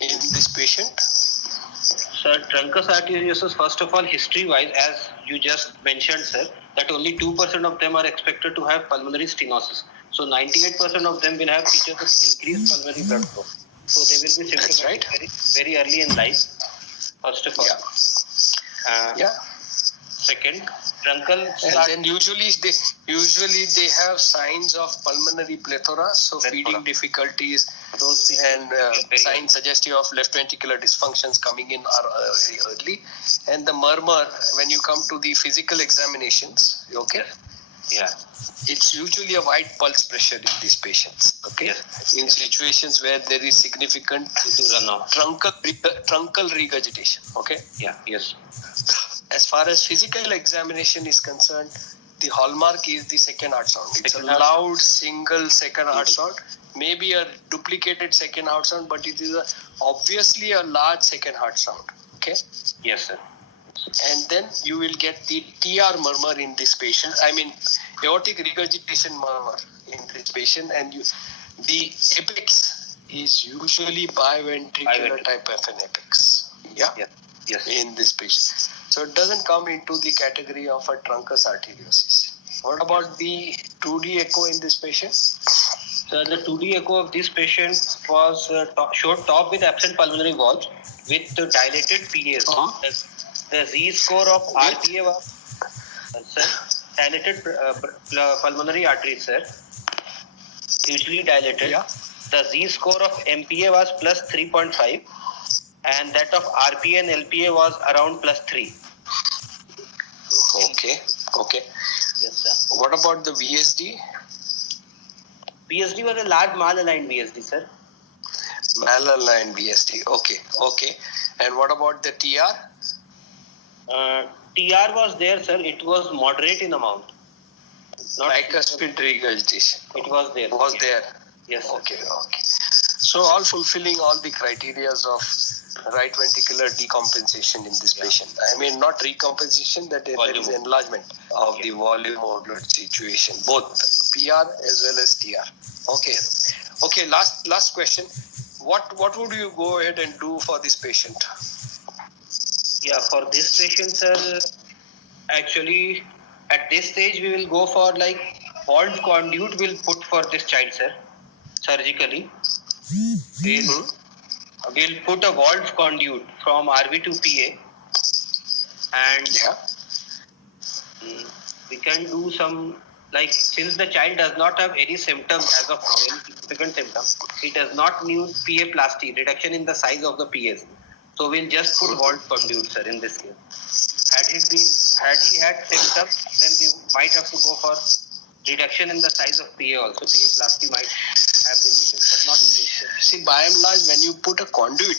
in this patient? Sir, truncus arteriosus, first of all, history-wise, as you just mentioned, sir, that only 2% of them are expected to have pulmonary stenosis. So 98% of them will have features of increased pulmonary blood flow. So they will be symptomatic right. very early in life, first of all. Yeah. Second, truncal And then usually they have signs of pulmonary plethora, so feeding difficulties, those and signs suggestive of left ventricular dysfunctions coming in are very early. And the murmur, when you come to the physical examinations, okay, Yeah. it's usually a wide pulse pressure in these patients, okay, Yes. in situations where there is significant truncal regurgitation, okay. Yeah. Yes. As far as physical examination is concerned, the hallmark is the second heart sound. It's Second a heart. loud single second heart sound, maybe a duplicated second heart sound, but it is obviously a large second heart sound. Okay, Yes, sir. and then you will get the TR murmur in this patient. I mean, aortic regurgitation murmur in this patient, and the apex is usually biventricular type of an apex. Yeah. Yes. Yes. In this patient. So it doesn't come into the category of a truncus arteriosus. What about the 2D echo in this patient? So the 2D echo of this patient was showed top with absent pulmonary valve with dilated PAs. The Z-score of RPA was sir, dilated pulmonary artery, sir, usually dilated. Yeah. The Z-score of MPA was plus 3.5 and that of RPA and LPA was around plus 3. Okay. Yes, sir. What about the VSD? VSD was a large malaligned VSD, sir. Malaligned VSD. Okay. And what about the TR? TR was there, sir. It was moderate in amount. Tricuspid regurgitation. It was there. Was there? Yes, sir. Okay. So all fulfilling all the criteria of right ventricular decompensation in this patient. I mean, not recompensation, that there is enlargement of the volume of blood situation, both PR as well as TR. Okay. Last question. What would you go ahead and do for this patient? Yeah, for this patient, sir, actually, at this stage, we will go for like valve conduit we'll put for this child, sir, surgically. We'll put a valve conduit from RV to PA and we can do some, like, since the child does not have any symptoms as of now, any significant symptoms, it does not need PA plasty, reduction in the size of the PAs. So we'll just put valve conduit, sir, in this case. Had he had symptoms, then we might have to go for reduction in the size of PA also. PA plasty might have been needed, but not in this case. See, by and large, when you put a conduit,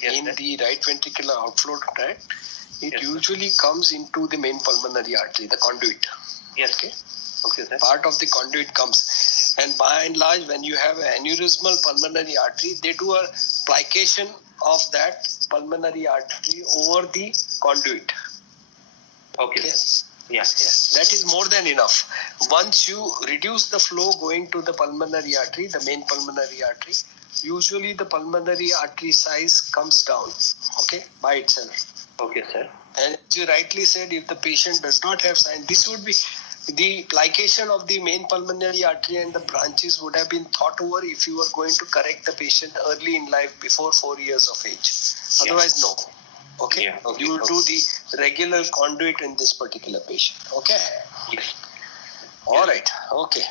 Yes, in sir. the right ventricular outflow tract, it Yes, sir. usually comes into the main pulmonary artery, the conduit. Yes, okay, sir. Part of the conduit comes. And by and large, when you have an aneurysmal pulmonary artery, they do a plication of that pulmonary artery over the conduit. Okay, sir. Yeah. That is more than enough. Once you reduce the flow going to the pulmonary artery, the main pulmonary artery, usually the pulmonary artery size comes down, by itself. Okay, sir. And as you rightly said, if the patient does not have signs, this would be the plication of the main pulmonary artery and the branches would have been thought over if you were going to correct the patient early in life before 4 years of age. Otherwise, no. Okay? Yeah, okay, You will do the regular conduit in this particular patient. Okay? Yes. All right. Okay.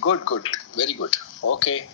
Good. Very good. Okay.